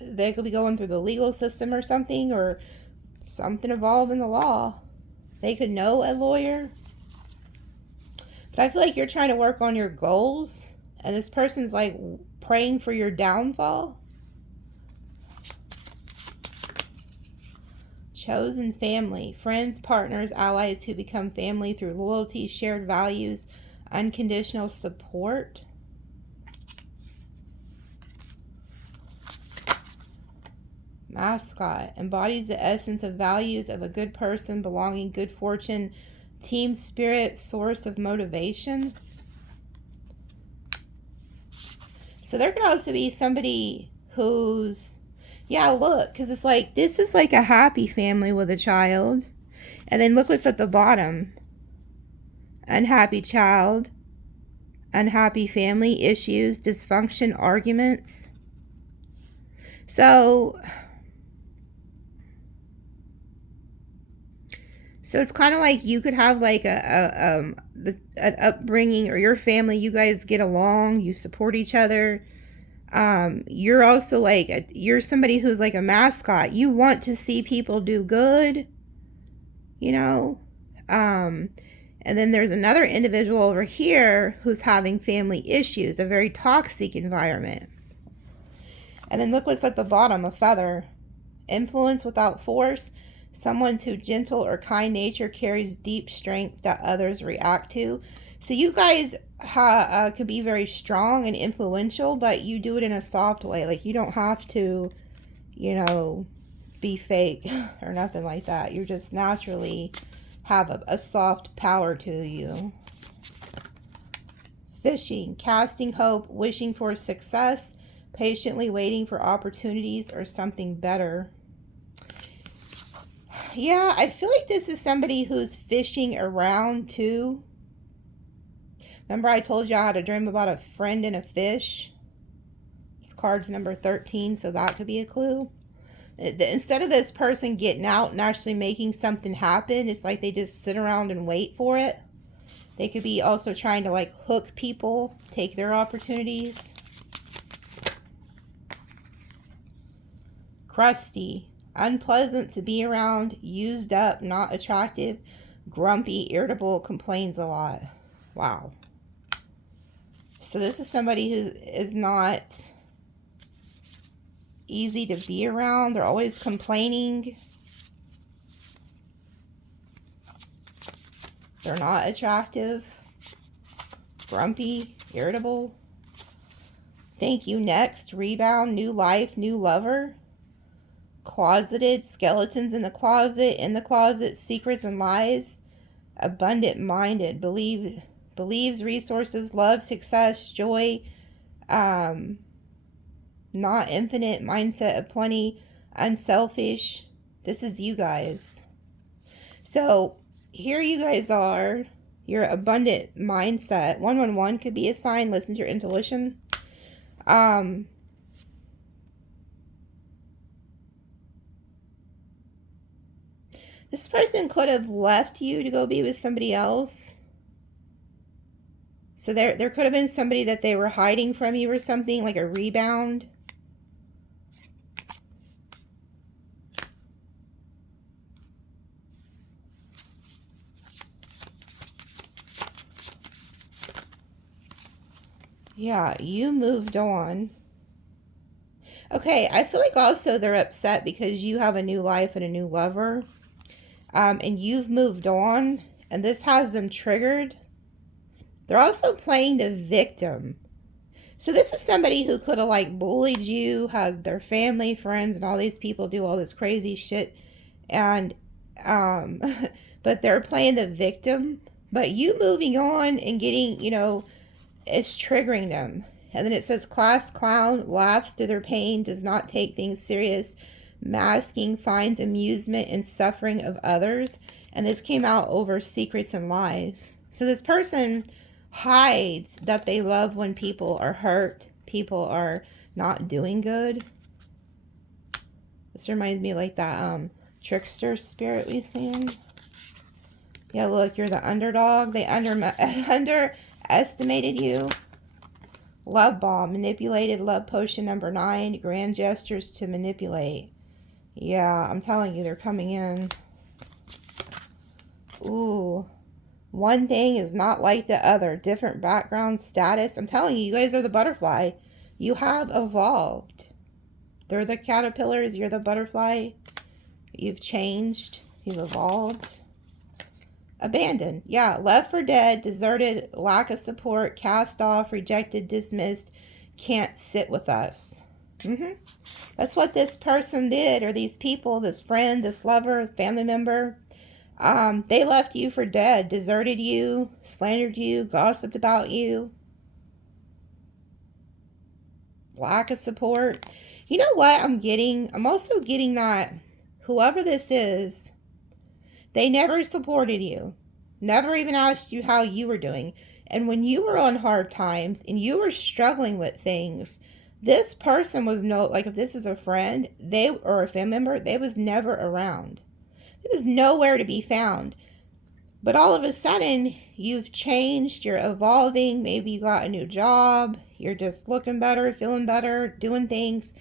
they could be going through the legal system or something involving the law. They could know a lawyer. But I feel like you're trying to work on your goals, and this person's like praying for your downfall. Chosen family. Friends, partners, allies who become family through loyalty, shared values, unconditional support. Mascot. Embodies the essence of values of a good person, belonging, good fortune, team spirit, source of motivation. So there could also be somebody who's, yeah, look, because it's like, this is like a happy family with a child. And then look what's at the bottom. Unhappy child, unhappy family, issues, dysfunction, arguments. So it's kind of like you could have like an upbringing, or your family, you guys get along, you support each other. You're also like, you're somebody who's like a mascot. You want to see people do good, you know? And then there's another individual over here who's having family issues, a very toxic environment. And then look what's at the bottom, a feather. Influence without force. Someone who gentle or kind nature carries deep strength that others react to. So you guys could be very strong and influential, but you do it in a soft way. Like, you don't have to, you know, be fake or nothing like that. You just naturally have a soft power to you. Fishing, casting hope, wishing for success, patiently waiting for opportunities or something better. Yeah, I feel like this is somebody who's fishing around too. Remember I told you I had a dream about a friend and a fish? This card's number 13, so that could be a clue. Instead of this person getting out and actually making something happen, it's like they just sit around and wait for it. They could be also trying to like hook people, take their opportunities. Crusty. Unpleasant to be around, used up, not attractive, grumpy, irritable, complains a lot. Wow. So this is somebody who is not easy to be around. They're always complaining. They're not attractive, grumpy, irritable. Thank you. Next, rebound, new life, new lover. Closeted, skeletons in the closet, secrets and lies. Abundant minded, believes resources, love, success, joy, not infinite, mindset of plenty, unselfish. This is you guys. So here you guys are, your abundant mindset. 111 could be a sign. Listen to your intuition. This person could have left you to go be with somebody else. So there could have been somebody that they were hiding from you or something, like a rebound. Yeah, you moved on. Okay, I feel like also they're upset because you have a new life and a new lover. And you've moved on. And this has them triggered. They're also playing the victim. So this is somebody who could have like bullied you, had their family, friends, and all these people do all this crazy shit. And, um, but they're playing the victim. But you moving on and getting, it's triggering them. And then it says, class clown laughs through their pain, does not take things serious, masking finds amusement in suffering of others. And this came out over secrets and lies. So this person hides that they love when people are hurt, people are not doing good. This reminds me of like that trickster spirit we've seen. Yeah, look, you're the underdog. They underestimated you. Love bomb, manipulated, love potion number 9, grand gestures to manipulate. Yeah, I'm telling you, they're coming in. Ooh. One thing is not like the other. Different background, status. I'm telling you, you guys are the butterfly. You have evolved. They're the caterpillars. You're the butterfly. You've changed. You've evolved. Abandoned. Yeah, left for dead, deserted, lack of support, cast off, rejected, dismissed, can't sit with us. That's what this person did, or these people, this friend, this lover, family member. They left you for dead, deserted you, slandered you, gossiped about you. Lack of support. You know what I'm getting? I'm also getting that whoever this is, they never supported you, never even asked you how you were doing. And when you were on hard times and you were struggling with things, this person was like if this is a friend, or a family member, they was never around. It was nowhere to be found. But all of a sudden, you've changed, you're evolving, maybe you got a new job, you're just looking better, feeling better, doing things.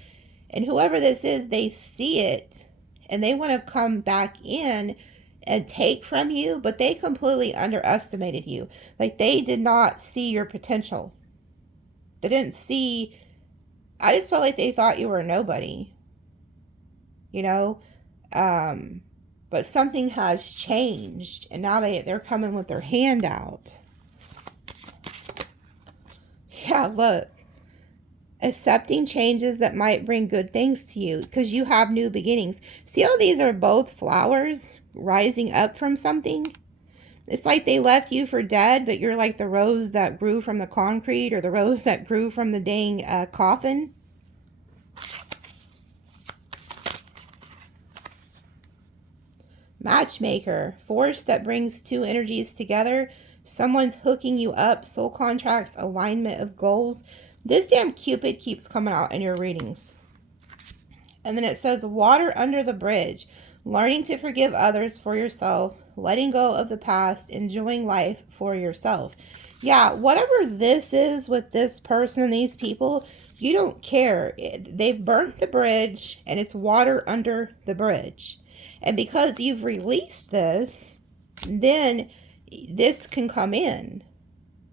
And whoever this is, they see it and they want to come back in and take from you, but they completely underestimated you. Like they did not see your potential. They didn't see, I just felt like they thought you were a nobody, but something has changed and now they're coming with their hand out. Yeah, look. Accepting changes that might bring good things to you because you have new beginnings. See how these are both flowers rising up from something? It's like they left you for dead, but you're like the rose that grew from the concrete or the rose that grew from the dang coffin. Matchmaker, force that brings two energies together. Someone's hooking you up, soul contracts, alignment of goals. This damn Cupid keeps coming out in your readings. And then it says, water under the bridge. Learning to forgive others for yourself. Letting go of the past. Enjoying life for yourself. Yeah, whatever this is with this person, these people, you don't care. They've burnt the bridge and it's water under the bridge. And because you've released this, then this can come in.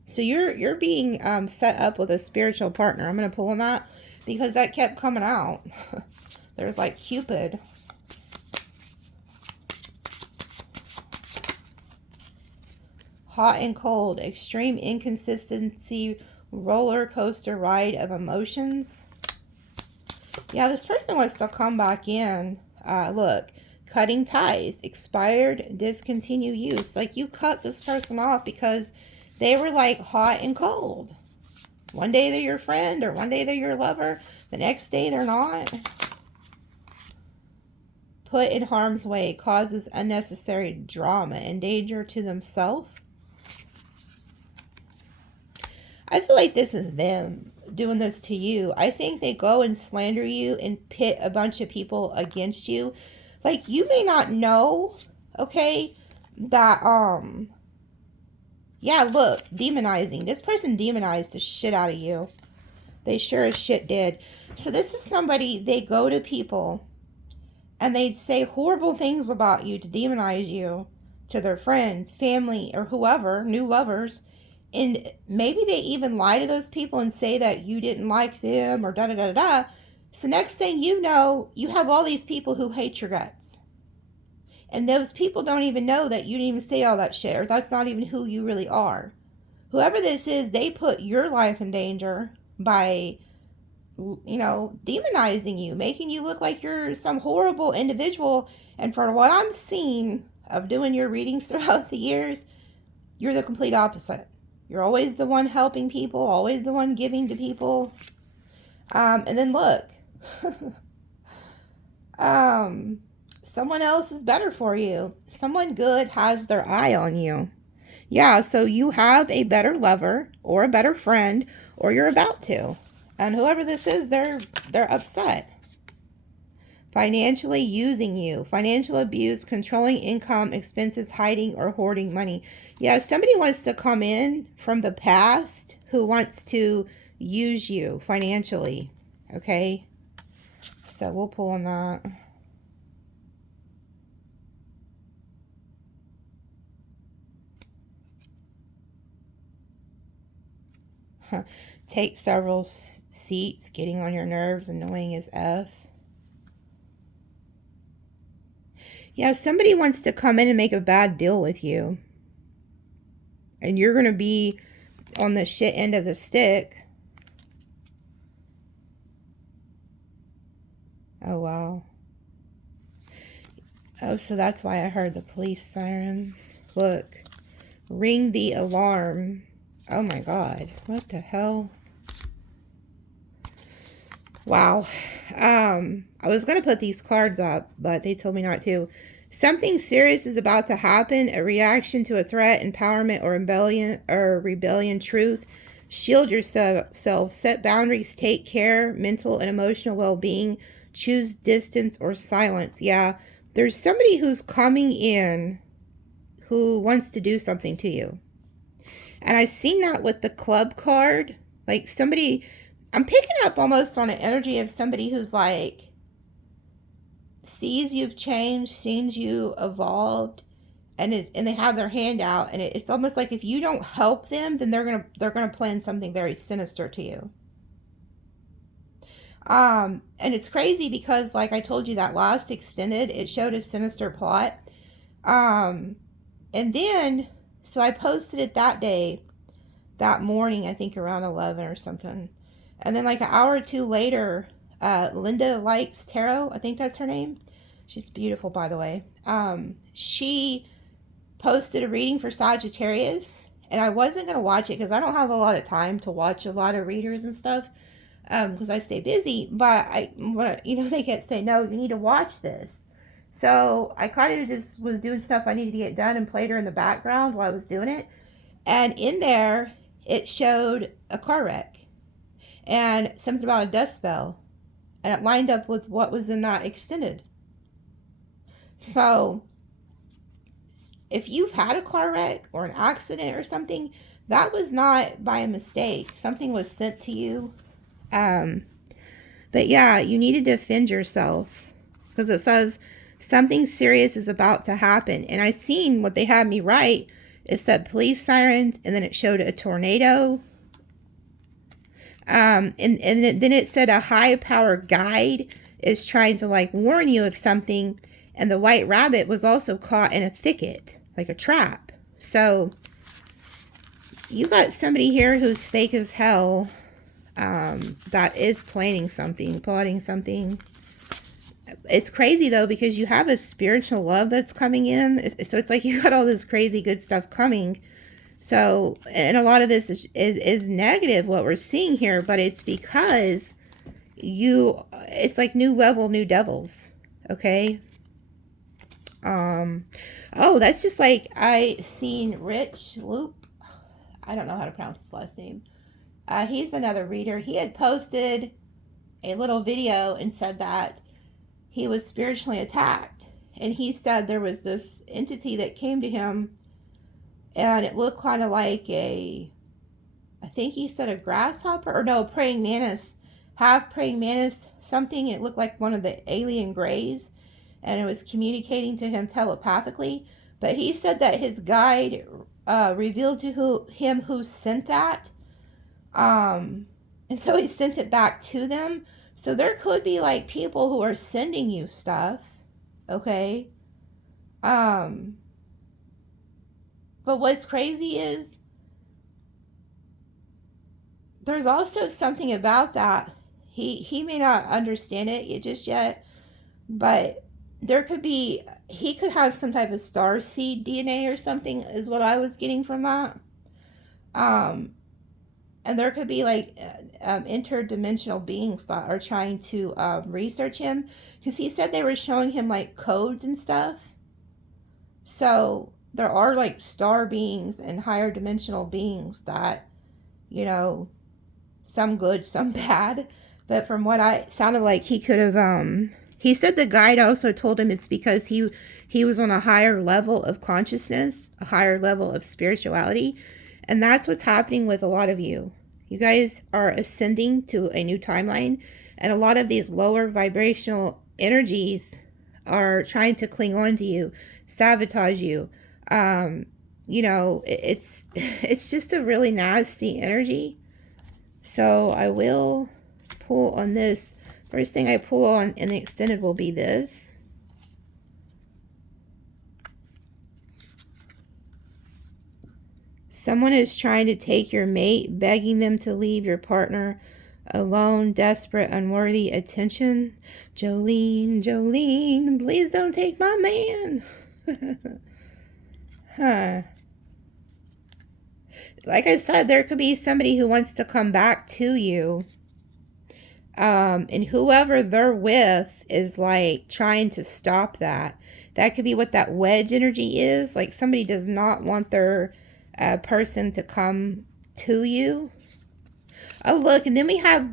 So you're being set up with a spiritual partner. I'm going to pull on that because that kept coming out. There's like Cupid. Hot and cold. Extreme inconsistency. Roller coaster ride of emotions. Yeah, this person wants to come back in. Look. Cutting ties. Expired. Discontinue use. Like you cut this person off because they were like hot and cold. One day they're your friend or one day they're your lover. The next day they're not. Put in harm's way. Causes unnecessary drama and danger to themselves. I feel like this is them doing this to you. I think they go and slander you and pit a bunch of people against you. Like you may not know, okay, that yeah, look, demonizing. This person demonized the shit out of you. They sure as shit did. So this is somebody, they go to people and they'd say horrible things about you to demonize you to their friends, family, or whoever, new lovers. And maybe they even lie to those people and say that you didn't like them or da da da da. So next thing you know, you have all these people who hate your guts. And those people don't even know that you didn't even say all that shit, or that's not even who you really are. Whoever this is, they put your life in danger by, demonizing you, making you look like you're some horrible individual. And for what I'm seeing of doing your readings throughout the years, you're the complete opposite. You're always the one helping people, always the one giving to people. And then look, someone else is better for you. Someone good has their eye on you. Yeah, so you have a better lover or a better friend, or you're about to. And whoever this is, they're upset. Financially using you. Financial abuse, controlling income, expenses, hiding or hoarding money. Yeah, somebody wants to come in from the past who wants to use you financially. Okay? So we'll pull on that. Take several seats, getting on your nerves, annoying as F. Yeah, somebody wants to come in and make a bad deal with you. And you're going to be on the shit end of the stick. Oh, wow. Oh, so that's why I heard the police sirens. Look. Ring the alarm. Oh my God. What the hell? Wow. I was going to put these cards up, but they told me not to. Something serious is about to happen. A reaction to a threat, empowerment, or rebellion. Truth. Shield yourself. Set boundaries. Take care. Mental and emotional well-being. Choose distance or silence. Yeah. There's somebody who's coming in who wants to do something to you. And I've seen that with the club card. Like somebody, I'm picking up almost on an energy of somebody who's like, sees you've changed, sees you evolved, and they have their hand out, and it's almost like if you don't help them, then they're gonna plan something very sinister to you. And it's crazy because, like I told you, that last extended, it showed a sinister plot. And then, so I posted it that day, that morning, I think around 11 or something. And then like an hour or two later, Linda Likes Tarot, I think that's her name. She's beautiful, by the way. She posted a reading for Sagittarius, and I wasn't going to watch it because I don't have a lot of time to watch a lot of readers and stuff, because I stay busy. But they kept saying, no, you need to watch this. So I kind of just was doing stuff I needed to get done and played her in the background while I was doing it. And in there, it showed a car wreck and something about a dust spell. And it lined up with what was in that extended. So if you've had a car wreck or an accident or something, that was not by a mistake. Something was sent to you. But yeah, you need to defend yourself because it says something serious is about to happen. And I seen what they had me write. It said police sirens, and then it showed a tornado. And then it said a high power guide is trying to like warn you of something. And the white rabbit was also caught in a thicket, like a trap. So you got somebody here who's fake as hell, that is planning something, plotting something. It's crazy though, because you have a spiritual love that's coming in. So it's like you got all this crazy good stuff coming. So, and a lot of this is negative, what we're seeing here, but it's because it's like new level, new devils. Okay. Oh, that's just like I seen Rich Loop. I don't know how to pronounce his last name. He's another reader. He had posted a little video and said that he was spiritually attacked. And he said there was this entity that came to him, and it looked kind of like I think he said a grasshopper, or no, praying mantis, half praying mantis, something. It looked like one of the alien grays, and it was communicating to him telepathically. But he said that his guide revealed to him who sent that. And so he sent it back to them. So there could be like people who are sending you stuff. Okay. But what's crazy is there's also something about that. He may not understand it just yet, but there could be, he could have some type of star seed DNA or something is what I was getting from that. And there could be like interdimensional beings that are trying to research him, because he said they were showing him like codes and stuff. So there are like star beings and higher dimensional beings that, you know, some good, some bad. But from what I sounded like, he could have, he said the guide also told him it's because he was on a higher level of consciousness, a higher level of spirituality. And that's what's happening with a lot of you. You guys are ascending to a new timeline. And a lot of these lower vibrational energies are trying to cling on to you, sabotage you. You know, it's just a really nasty energy. So I will pull on this. First thing I pull on in the extended will be this. Someone is trying to take your mate, begging them to leave your partner alone, desperate, unworthy attention. Jolene, Jolene, please don't take my man. Huh. Like I said, there could be somebody who wants to come back to you. And whoever they're with is like trying to stop that. That could be what that wedge energy is. Like somebody does not want their person to come to you. Oh, look, and then we have,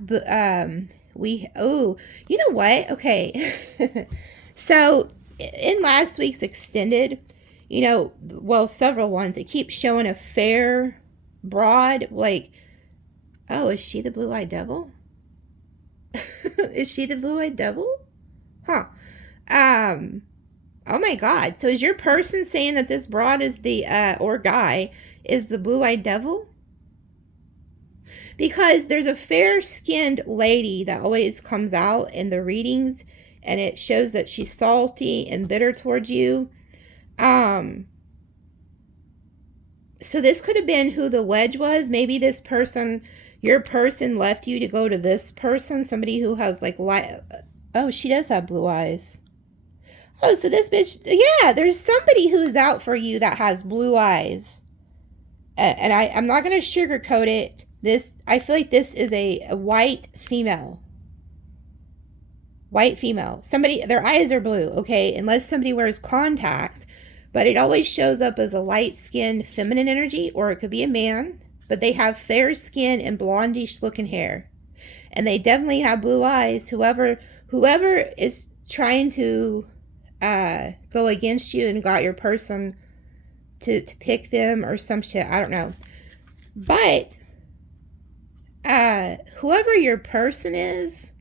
oh, you know what? Okay. So in last week's extended, you know, well, several ones, it keeps showing a fair broad, like, oh, is she the blue-eyed devil? Is she the blue-eyed devil? Huh. Oh my God. So is your person saying that this broad is the, or guy, is the blue-eyed devil? Because there's a fair-skinned lady that always comes out in the readings, and it shows that she's salty and bitter towards you. So this could have been who the wedge was. Maybe this person, your person left you to go to this person, somebody who has like light. Oh, she does have blue eyes. Oh, so this bitch, yeah, there's somebody who is out for you that has blue eyes. And I'm not going to sugarcoat it. I feel like this is a white female. White female. Somebody, their eyes are blue, okay? Unless somebody wears contacts. But it always shows up as a light-skinned feminine energy, or it could be a man. But they have fair skin and blondish-looking hair. And they definitely have blue eyes. Whoever is trying to go against you and got your person to pick them or some shit, I don't know. But whoever your person is,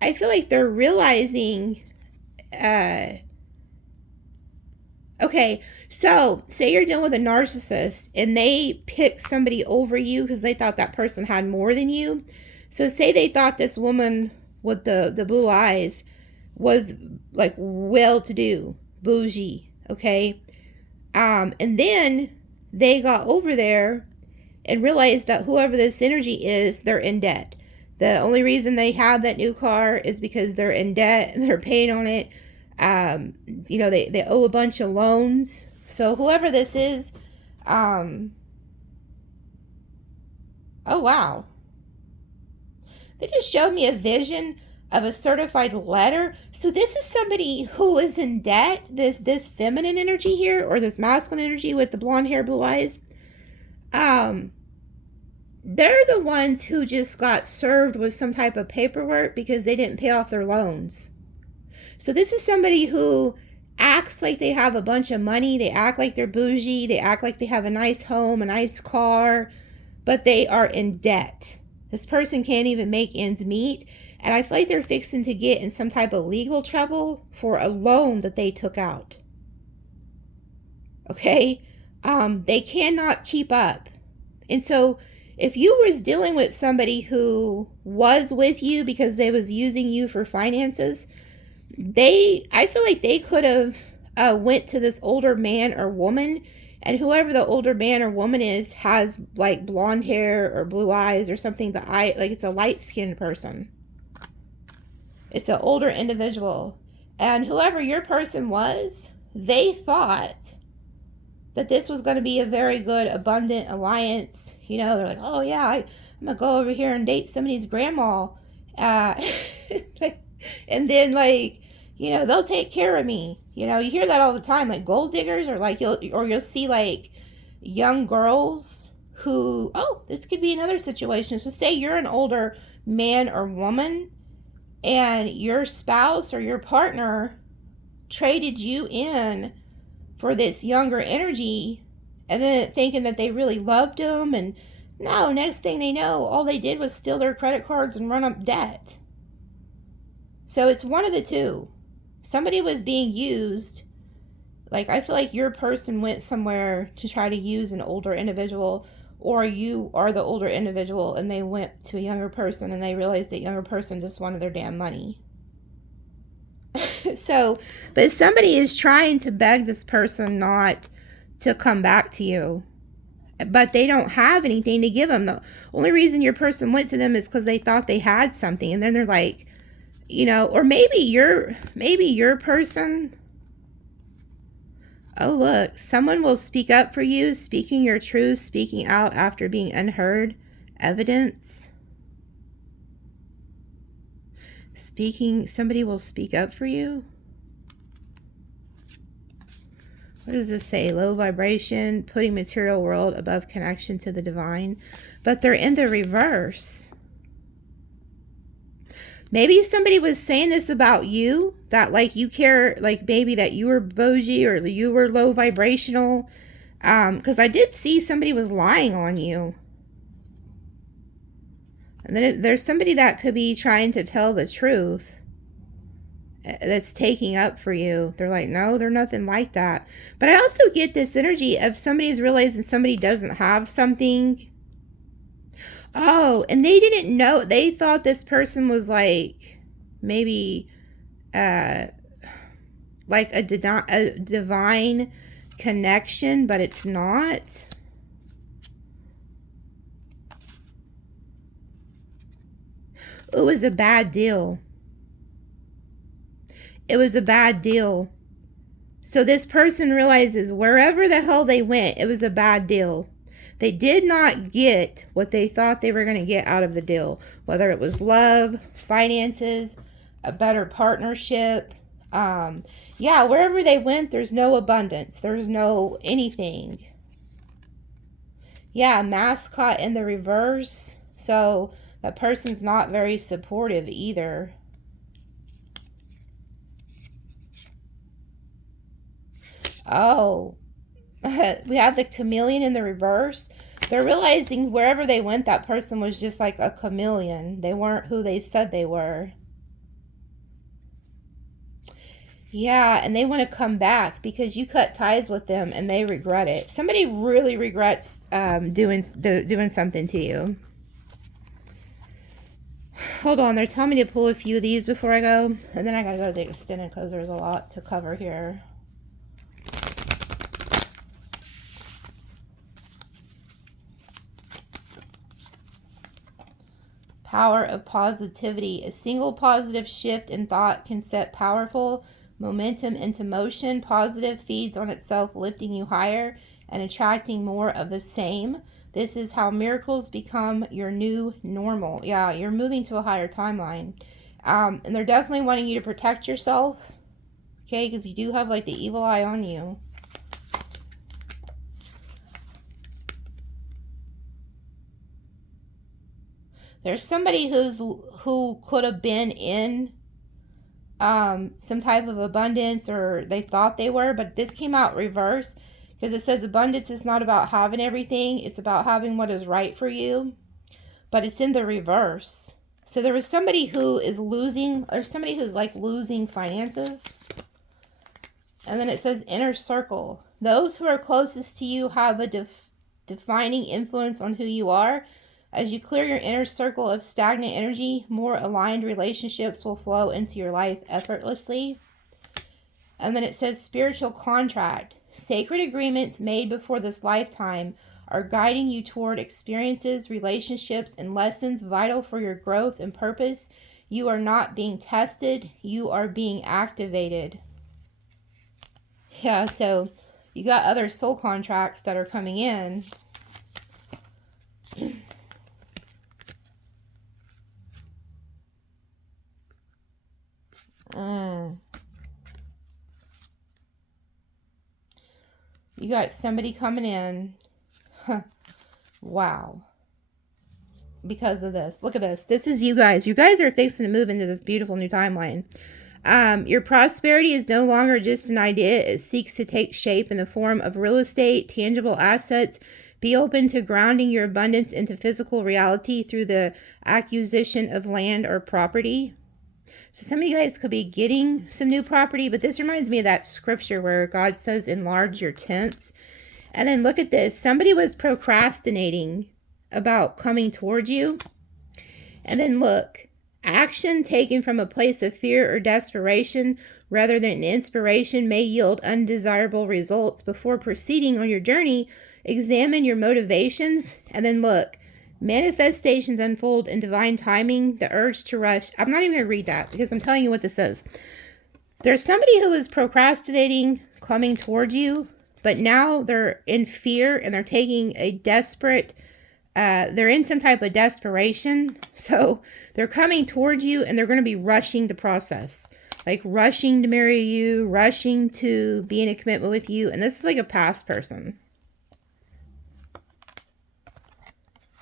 I feel like they're realizing, okay, so say you're dealing with a narcissist and they pick somebody over you because they thought that person had more than you. So say they thought this woman with the blue eyes was like well-to-do, bougie, okay? And then they got over there and realized that whoever this energy is, they're in debt. The only reason they have that new car is because they're in debt and they're paying on it. You know, they owe a bunch of loans. So whoever this is, oh wow. They just showed me a vision of a certified letter. So this is somebody who is in debt, this feminine energy here, or this masculine energy with the blonde hair, blue eyes. They're the ones who just got served with some type of paperwork because they didn't pay off their loans. So this is somebody who acts like they have a bunch of money. They act like they're bougie. They act like they have a nice home, a nice car, but they are in debt. This person can't even make ends meet. And I feel like they're fixing to get in some type of legal trouble for a loan that they took out. Okay? They cannot keep up. And so if you was dealing with somebody who was with you because they was using you for finances, I feel like they could have went to this older man or woman, and whoever the older man or woman is has like blonde hair or blue eyes or something. Like it's a light-skinned person. It's an older individual. And whoever your person was, they thought that this was going to be a very good, abundant alliance. You know, they're like, oh yeah, I'm going to go over here and date somebody's grandma. And then like, you know, they'll take care of me. You know, you hear that all the time, like gold diggers, or like you'll see like young girls who, oh, this could be another situation. So say you're an older man or woman and your spouse or your partner traded you in for this younger energy, and then thinking that they really loved them, and no, next thing they know, all they did was steal their credit cards and run up debt. So it's one of the two. Somebody was being used. Like, I feel like your person went somewhere to try to use an older individual, or you are the older individual and they went to a younger person and they realized that younger person just wanted their damn money. So, but somebody is trying to beg this person not to come back to you, but they don't have anything to give them. The only reason your person went to them is because they thought they had something, and then they're like, you know, or maybe your person, oh look, someone will speak up for you, speaking your truth, speaking out after being unheard, evidence. Somebody will speak up for you. What does this say? Low vibration, putting material world above connection to the divine. But they're in the reverse. Maybe somebody was saying this about you, that like you care, like maybe that you were bougie or you were low vibrational. Because I did see somebody was lying on you. And then there's somebody that could be trying to tell the truth, that's taking up for you. They're like, no, they're nothing like that. But I also get this energy of somebody's realizing somebody doesn't have something. Oh, and they didn't know. They thought this person was like maybe like a divine connection, but it's not. It was a bad deal. It was a bad deal. So this person realizes wherever the hell they went, it was a bad deal. They did not get what they thought they were going to get out of the deal. Whether it was love, finances, a better partnership. Yeah, wherever they went, there's no abundance. There's no anything. Yeah, mascot in the reverse. So that person's not very supportive either. Oh, we have the chameleon in the reverse. They're realizing wherever they went, that person was just like a chameleon. They weren't who they said they were. Yeah, and they want to come back because you cut ties with them and they regret it. Somebody really regrets doing something to you. Hold on, they're telling me to pull a few of these before I go. And then I got to go to the extended because there's a lot to cover here. Power of positivity. A single positive shift in thought can set powerful momentum into motion. Positive feeds on itself, lifting you higher and attracting more of the same. This is how miracles become your new normal. Yeah, you're moving to a higher timeline. And they're definitely wanting you to protect yourself. Okay, because you do have like the evil eye on you. There's somebody who could have been in some type of abundance, or they thought they were, but this came out reverse because it says abundance is not about having everything. It's about having what is right for you, but it's in the reverse. So there was somebody who is losing, or somebody who's like losing finances. And then it says inner circle. Those who are closest to you have a defining influence on who you are. As you clear your inner circle of stagnant energy, more aligned relationships will flow into your life effortlessly. And then it says spiritual contract. Sacred agreements made before this lifetime are guiding you toward experiences, relationships, and lessons vital for your growth and purpose. You are not being tested, you are being activated. Yeah, so you got other soul contracts that are coming in. You got somebody coming in. Wow. Because of this. Look at this. This is you guys. You guys are fixing to move into this beautiful new timeline. Your prosperity is no longer just an idea. It seeks to take shape in the form of real estate, tangible assets. Be open to grounding your abundance into physical reality through the acquisition of land or property. So some of you guys could be getting some new property, but this reminds me of that scripture where God says, enlarge your tents. And then look at this. Somebody was procrastinating about coming towards you. And then look, action taken from a place of fear or desperation rather than inspiration may yield undesirable results. Before proceeding on your journey, examine your motivations. And then look, manifestations unfold in divine timing. The urge to rush. I'm not even going to read that because I'm telling you what this says. There's somebody who is procrastinating coming towards you, but now they're in fear and they're taking a desperate, they're in some type of desperation. So they're coming towards you and they're going to be rushing the process. Like rushing to marry you, rushing to be in a commitment with you. And this is like a past person.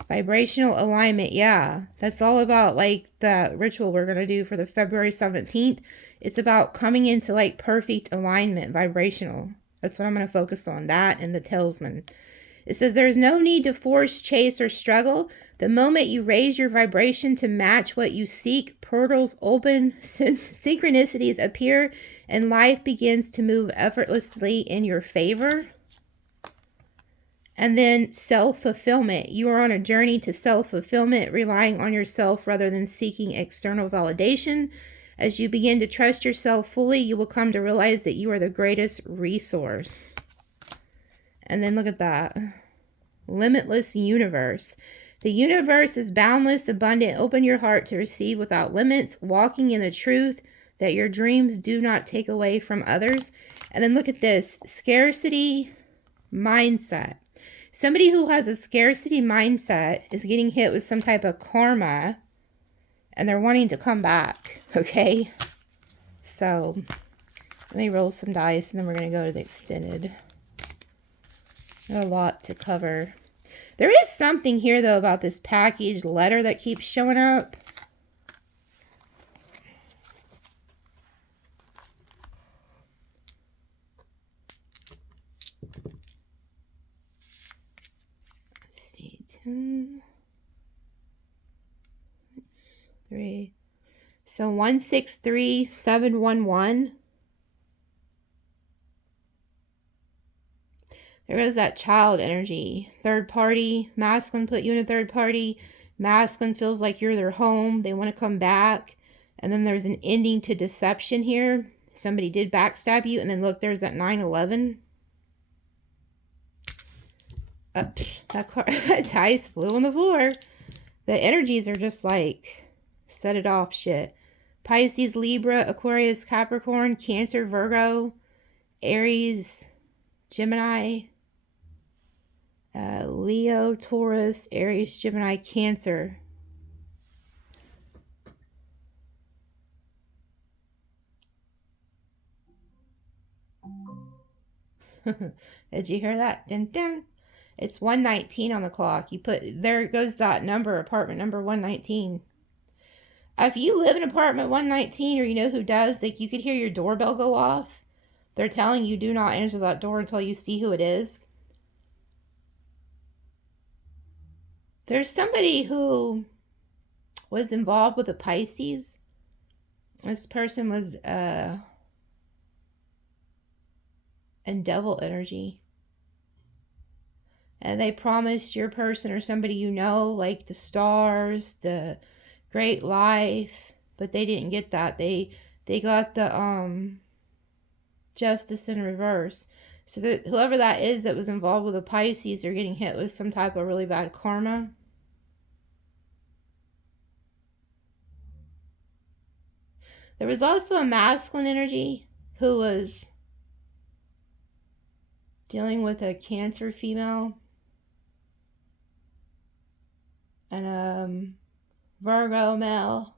Vibrational alignment, yeah. That's all about like the ritual we're going to do for the February 17th. It's about coming into like perfect alignment, vibrational. That's what I'm going to focus on, that and the talisman. It says there's no need to force, chase, or struggle. The moment you raise your vibration to match what you seek, portals open, synchronicities appear, and life begins to move effortlessly in your favor. And then self-fulfillment. You are on a journey to self-fulfillment, relying on yourself rather than seeking external validation. As you begin to trust yourself fully, you will come to realize that you are the greatest resource. And then look at that. Limitless universe. The universe is boundless, abundant. Open your heart to receive without limits, walking in the truth that your dreams do not take away from others. And then look at this. Scarcity mindset. Somebody who has a scarcity mindset is getting hit with some type of karma and they're wanting to come back, okay? So let me roll some dice and then we're going to go to the extended. There's a lot to cover. There is something here, though, about this package letter that keeps showing up. Let's see, 10, 3. So 163711. There is that child energy. Third party. Masculine put you in a third party. Masculine feels like you're their home. They want to come back. And then there's an ending to deception here. Somebody did backstab you. And then look, there's that 9/11. That dice flew on the floor. The energies are just like, set it off shit. Pisces, Libra, Aquarius, Capricorn, Cancer, Virgo, Aries, Gemini, Leo, Taurus, Aries, Gemini, Cancer. Did you hear that? Dun, dun. It's 119 on the clock. You put, there goes that number, apartment number 119. If you live in apartment 119 or you know who does, like you could hear your doorbell go off. They're telling you do not answer that door until you see who it is. There's somebody who was involved with the Pisces. This person was and devil energy. And they promised your person or somebody you know, like the stars, the great life, but they didn't get that. They got the justice in reverse. So that whoever that is that was involved with the Pisces are getting hit with some type of really bad karma. There was also a masculine energy who was dealing with a Cancer female and a Virgo male.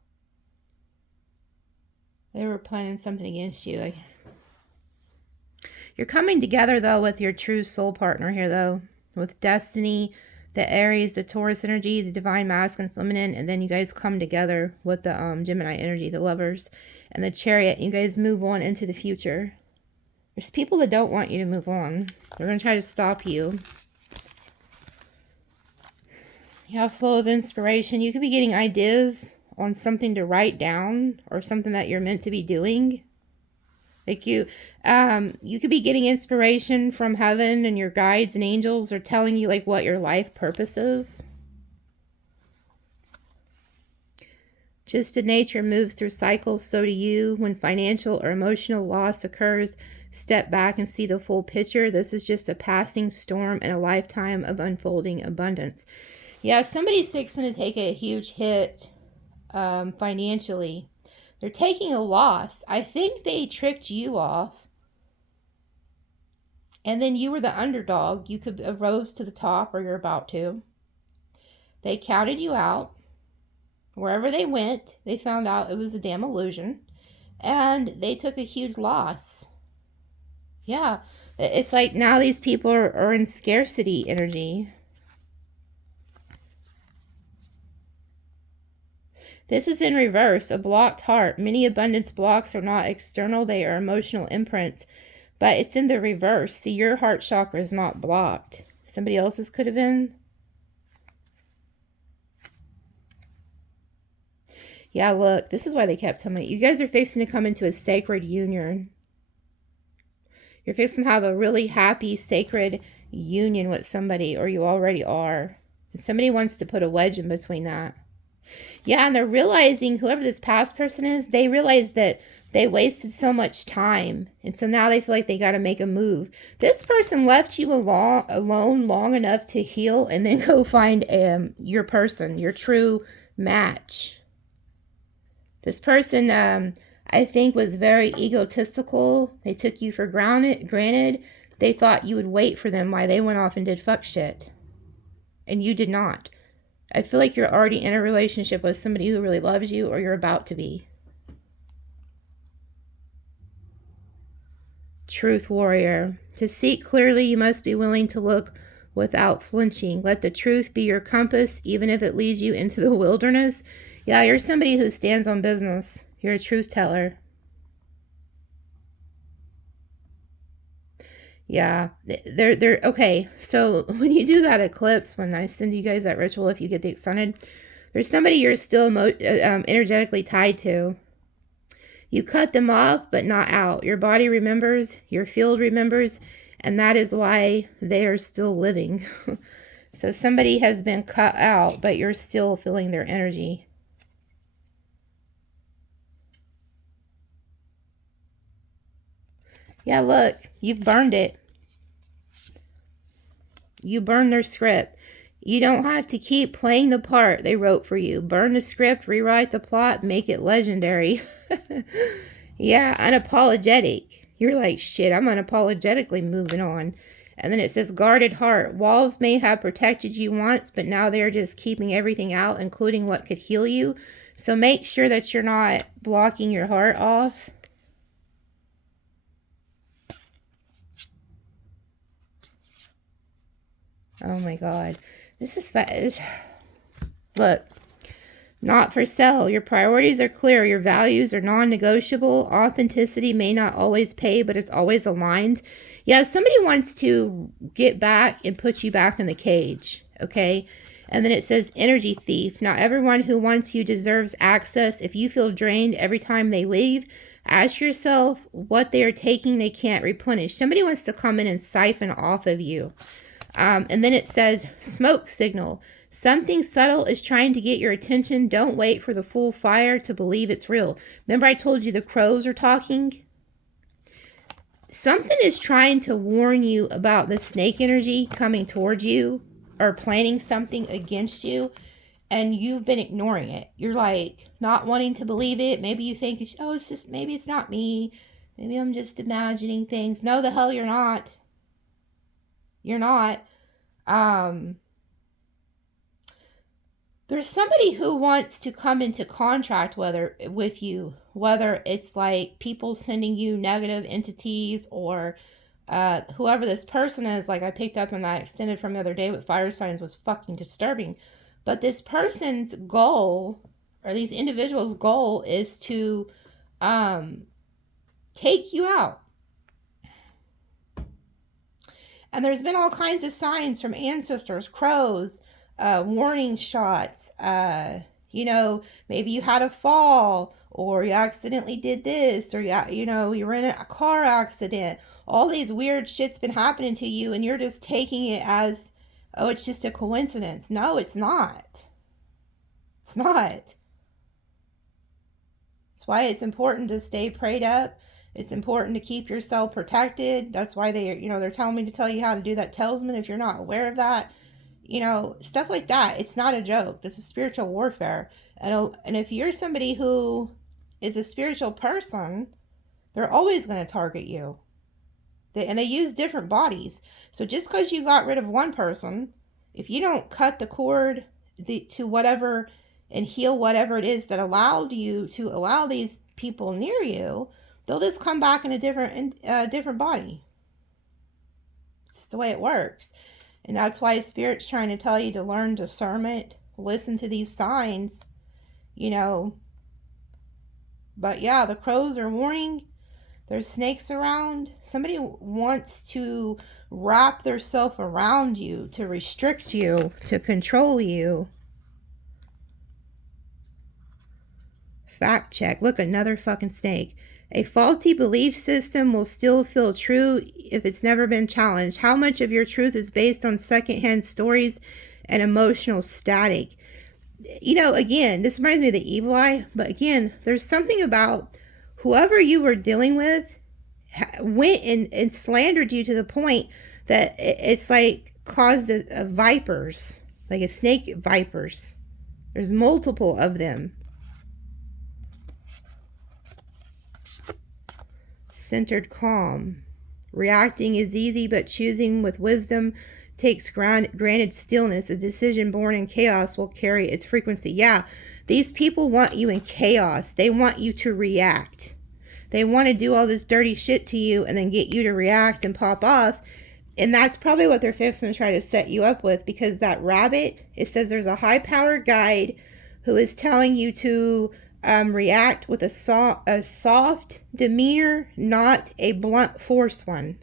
They were planning something against you. You're coming together, though, with your true soul partner here, though. With Destiny, the Aries, the Taurus energy, the Divine Masculine, Feminine. And then you guys come together with the Gemini energy, the Lovers. And the Chariot. You guys move on into the future. There's people that don't want you to move on. They're going to try to stop you. You have full of inspiration. You could be getting ideas on something to write down or something that you're meant to be doing. Like you could be getting inspiration from heaven, and your guides and angels are telling you like what your life purpose is. Just as nature moves through cycles, so do you. When financial or emotional loss occurs, step back and see the full picture. This is just a passing storm and a lifetime of unfolding abundance. Yeah, somebody's fixing to take a huge hit financially. They're taking a loss. I think they tricked you off. And then you were the underdog. You could have rose to the top, or you're about to. They counted you out. Wherever they went, they found out it was a damn illusion. And they took a huge loss. Yeah. It's like now these people are in scarcity energy. This is in reverse, a blocked heart. Many abundance blocks are not external, they are emotional imprints. But it's in the reverse. See, your heart chakra is not blocked. Somebody else's could have been. Yeah, look, this is why they kept telling me. You guys are fixing to come into a sacred union. You're fixing to have a really happy, sacred union with somebody, or you already are. And somebody wants to put a wedge in between that. Yeah, and they're realizing, whoever this past person is, they realize that they wasted so much time. And so now they feel like they got to make a move. This person left you alone long enough to heal and then go find your person, your true match. This person, I think, was very egotistical. They took you for granted. They thought you would wait for them while they went off and did fuck shit. And you did not. I feel like you're already in a relationship with somebody who really loves you, or you're about to be. Truth warrior. To seek clearly, you must be willing to look without flinching. Let the truth be your compass, even if it leads you into the wilderness. Yeah, you're somebody who stands on business. You're a truth teller. Yeah, they're okay. So when you do that eclipse, when I send you guys that ritual, if you get excited, there's somebody you're still energetically tied to. You cut them off, but not out. Your body remembers, your field remembers, and that is why they are still living. So somebody has been cut out, but you're still feeling their energy. Yeah, look, you've burned it. You burned their script. You don't have to keep playing the part they wrote for you. Burn the script, rewrite the plot, make it legendary. Yeah, unapologetic. You're like, shit, I'm unapologetically moving on. And then it says, guarded heart. Walls may have protected you once, but now they're just keeping everything out, including what could heal you. So make sure that you're not blocking your heart off. Oh my God. This is look, not for sale. Your priorities are clear. Your values are non-negotiable. Authenticity may not always pay, but it's always aligned. Yeah, somebody wants to get back and put you back in the cage, okay? And then it says energy thief. Not everyone who wants you deserves access. If you feel drained every time they leave, Ask yourself what they are taking they can't replenish. Somebody wants to come in and siphon off of you. And then it says smoke signal. Something subtle is trying to get your attention. Don't wait for the full fire to believe it's real. Remember I told you the crows are talking? Something is trying to warn you about the snake energy coming towards you or planning something against you, and you've been ignoring it. You're like not wanting to believe it. Maybe you think, oh, it's just, maybe it's not me. Maybe I'm just imagining things. No, the hell you're not. You're not. There's somebody who wants to come into contract with you, whether it's like people sending you negative entities or whoever this person is. Like I picked up on that extended from the other day with fire signs was fucking disturbing. But this person's goal, or these individuals' goal, is to take you out. And there's been all kinds of signs from ancestors, crows, warning shots, you know, maybe you had a fall, or you accidentally did this, or you were in a car accident. All these weird shit's been happening to you, and you're just taking it as, oh, it's just a coincidence. No, it's not. It's not. That's why it's important to stay prayed up. It's important to keep yourself protected. That's why they're telling me to tell you how to do that talisman if you're not aware of that. Stuff like that. It's not a joke. This is spiritual warfare. And if you're somebody who is a spiritual person, they're always going to target you. And they use different bodies. So just because you got rid of one person, if you don't cut the cord to whatever and heal whatever it is that allowed you to allow these people near you, they'll just come back in a different body. It's the way it works. And that's why Spirit's trying to tell you to learn discernment, listen to these signs, But yeah, the crows are warning. There's snakes around. Somebody wants to wrap themselves around you, to restrict you, to control you. Fact check. Look, another fucking snake. A faulty belief system will still feel true if it's never been challenged. How much of your truth is based on secondhand stories and emotional static? Again, this reminds me of the evil eye. But again, there's something about whoever you were dealing with went and slandered you to the point that it's like caused a vipers, like a snake vipers. There's multiple of them. Centered calm. Reacting is easy, but choosing with wisdom takes granted stillness. A decision born in chaos will carry its frequency. Yeah, these people want you in chaos. They want you to react. They want to do all this dirty shit to you and then get you to react and pop off. And that's probably what they're fixing to try to set you up with, because that rabbit, it says there's a high-powered guide who is telling you to react with a soft demeanor, not a blunt force one.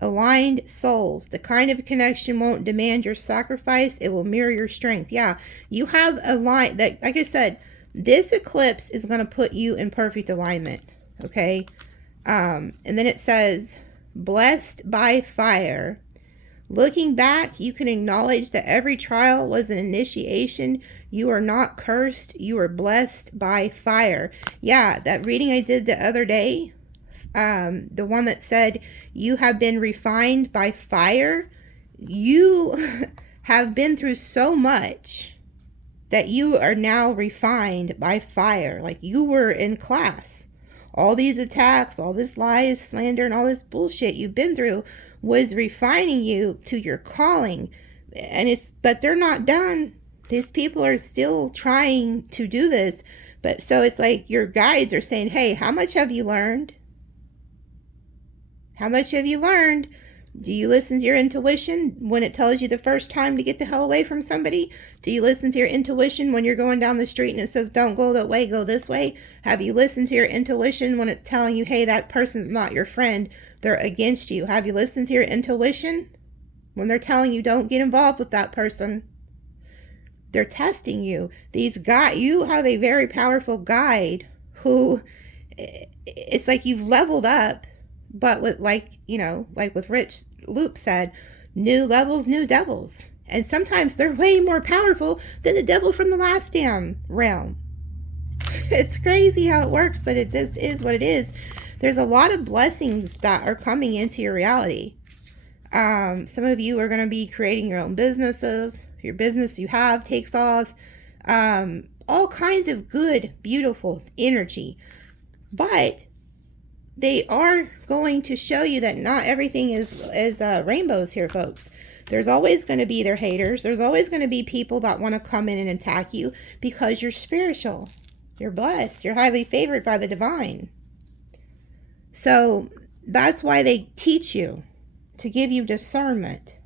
Aligned souls. The kind of connection won't demand your sacrifice. It will mirror your strength. Yeah, you have a line that, like I said, this eclipse is going to put you in perfect alignment. Okay. And then it says, blessed by fire. Looking back, you can acknowledge that every trial was an initiation. You are not cursed. You are blessed by fire. Yeah, that reading I did the other day, the one that said, you have been refined by fire. You have been through so much that you are now refined by fire. Like you were in class. All these attacks, all this lies, slander, and all this bullshit you've been through was refining you to your calling. But they're not done. These people are still trying to do this. But so it's like your guides are saying, hey, how much have you learned? How much have you learned? Do you listen to your intuition when it tells you the first time to get the hell away from somebody? Do you listen to your intuition when you're going down the street and it says, don't go that way, go this way? Have you listened to your intuition when it's telling you, hey, that person's not your friend, they're against you? Have you listened to your intuition when they're telling you, don't get involved with that person? They're testing you. You have a very powerful guide who, it's like you've leveled up, but with, like, you know, like with Rich Loop said, new levels, new devils. And sometimes they're way more powerful than the devil from the last damn realm. It's crazy how it works, but it just is what it is. There's a lot of blessings that are coming into your reality. Some of you are going to be creating your own businesses. Your business you have takes off. All kinds of good, beautiful energy. But they are going to show you that not everything is rainbows here, folks. There's always going to be their haters. There's always going to be people that want to come in and attack you because you're spiritual. You're blessed. You're highly favored by the divine. So that's why they teach you, to give you discernment.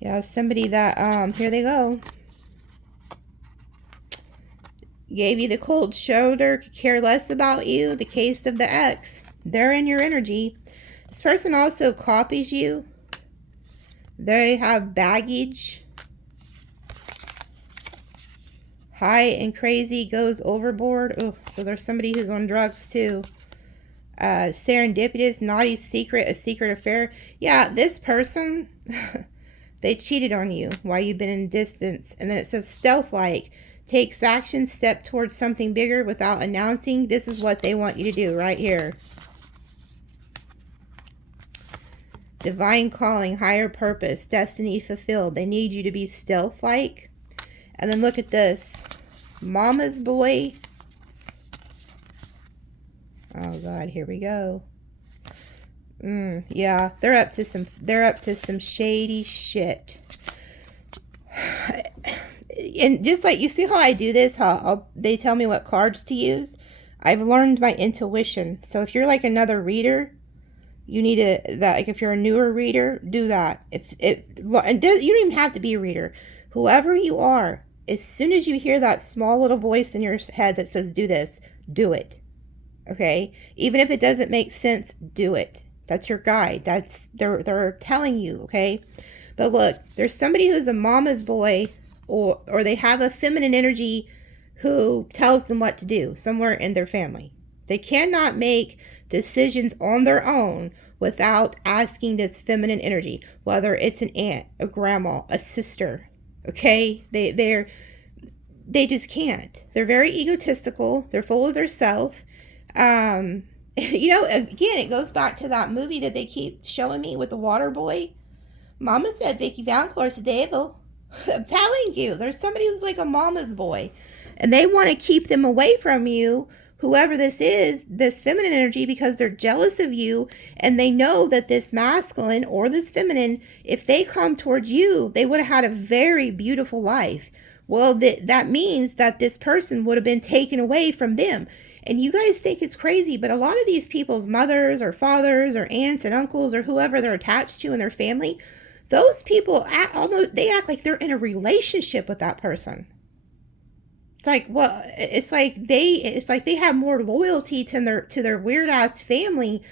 Yeah, somebody that, here they go. Gave you the cold shoulder, could care less about you. The case of the ex. They're in your energy. This person also copies you. They have baggage. High and crazy, goes overboard. Oh, so there's somebody who's on drugs too. Serendipitous, naughty secret, a secret affair. Yeah, this person, they cheated on you while you've been in distance. And then it says stealth-like. Takes action, step towards something bigger without announcing. This is what they want you to do right here. Divine calling, higher purpose, destiny fulfilled. They need you to be stealth-like. And then look at this. Mama's boy. Oh God, here we go. Yeah, they're up to some shady shit. And just like, you see how I do this, they tell me what cards to use. I've learned my intuition. So if you're like another reader, you need like if you're a newer reader, do that. You don't even have to be a reader. Whoever you are, as soon as you hear that small little voice in your head that says do this, do it. Okay? Even if it doesn't make sense, do it. That's your guide. They're telling you, okay? But look, there's somebody who's a mama's boy, or they have a feminine energy who tells them what to do somewhere in their family. They cannot make decisions on their own without asking this feminine energy, whether it's an aunt, a grandma, a sister. Okay? They just can't. They're very egotistical. They're full of their self. You know, again, it goes back to that movie that they keep showing me with the water boy. Mama said Vicky Valcour's the devil. I'm telling you, there's somebody who's like a mama's boy, and they want to keep them away from you, whoever this is, this feminine energy, because they're jealous of you, and they know that this masculine or this feminine, if they come towards you, they would have had a very beautiful life. Well, that means that this person would have been taken away from them. And you guys think it's crazy, but a lot of these people's mothers or fathers or aunts and uncles or whoever they're attached to in their family, those people act like they're in a relationship with that person. It's like, well, it's like they have more loyalty to their weird ass family,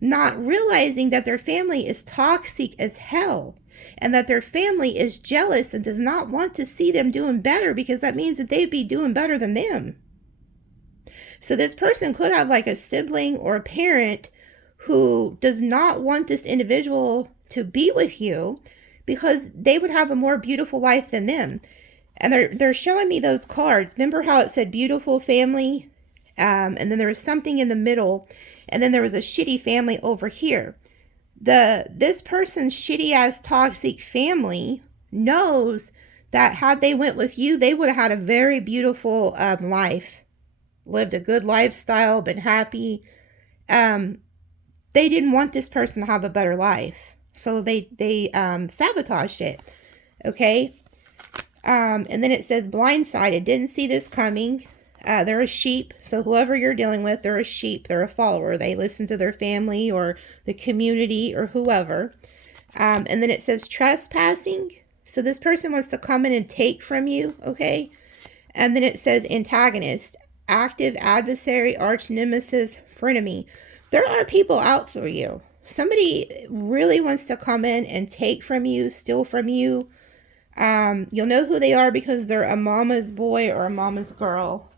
not realizing that their family is toxic as hell, and that their family is jealous and does not want to see them doing better, because that means that they'd be doing better than them. So this person could have like a sibling or a parent who does not want this individual to be with you because they would have a more beautiful life than them. And they're showing me those cards. Remember how it said beautiful family? And then there was something in the middle, and then there was a shitty family over here. This person's shitty ass toxic family knows that had they went with you, they would have had a very beautiful life, lived a good lifestyle, been happy. They didn't want this person to have a better life, so they sabotaged it. Okay. And then it says blindsided, didn't see this coming. They're a sheep. So whoever you're dealing with, they're a sheep. They're a follower. They listen to their family or the community or whoever. And then it says trespassing. So this person wants to come in and take from you. Okay. And then it says antagonist, active adversary, arch nemesis, frenemy. There are people out for you. Somebody really wants to come in and take from you, steal from you. You'll know who they are because they're a mama's boy or a mama's girl.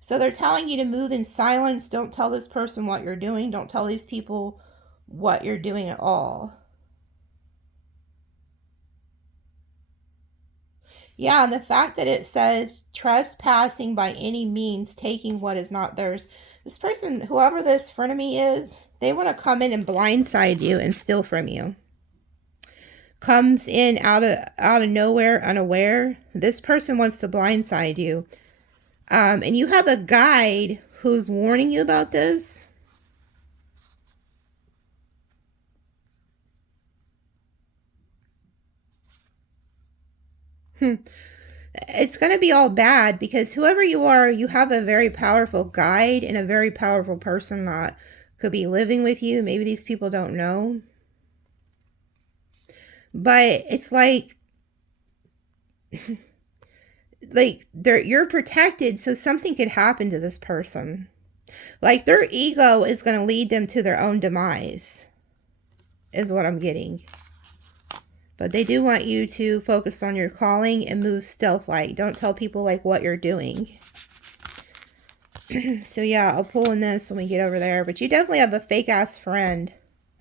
So they're telling you to move in silence. Don't tell this person what you're doing. Don't tell these people what you're doing at all. Yeah, and the fact that it says trespassing by any means, taking what is not theirs. This person, whoever this frenemy is, they want to come in and blindside you and steal from you. Comes in out of nowhere, unaware. This person wants to blindside you. And you have a guide who's warning you about this. It's going to be all bad because whoever you are, you have a very powerful guide and a very powerful person that could be living with you. Maybe these people don't know. But it's like you're protected, so something could happen to this person. Like their ego is going to lead them to their own demise, is what I'm getting. But they do want you to focus on your calling and move stealth-like. Don't tell people like what you're doing. So yeah, I'll pull in this when we get over there. But you definitely have a fake-ass friend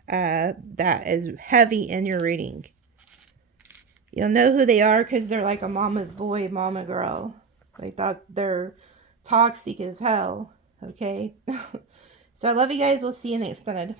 that is heavy in your reading. You'll know who they are because they're like a mama's boy, mama girl. Like that, they're toxic as hell. Okay? So I love you guys. We'll see you in the extended.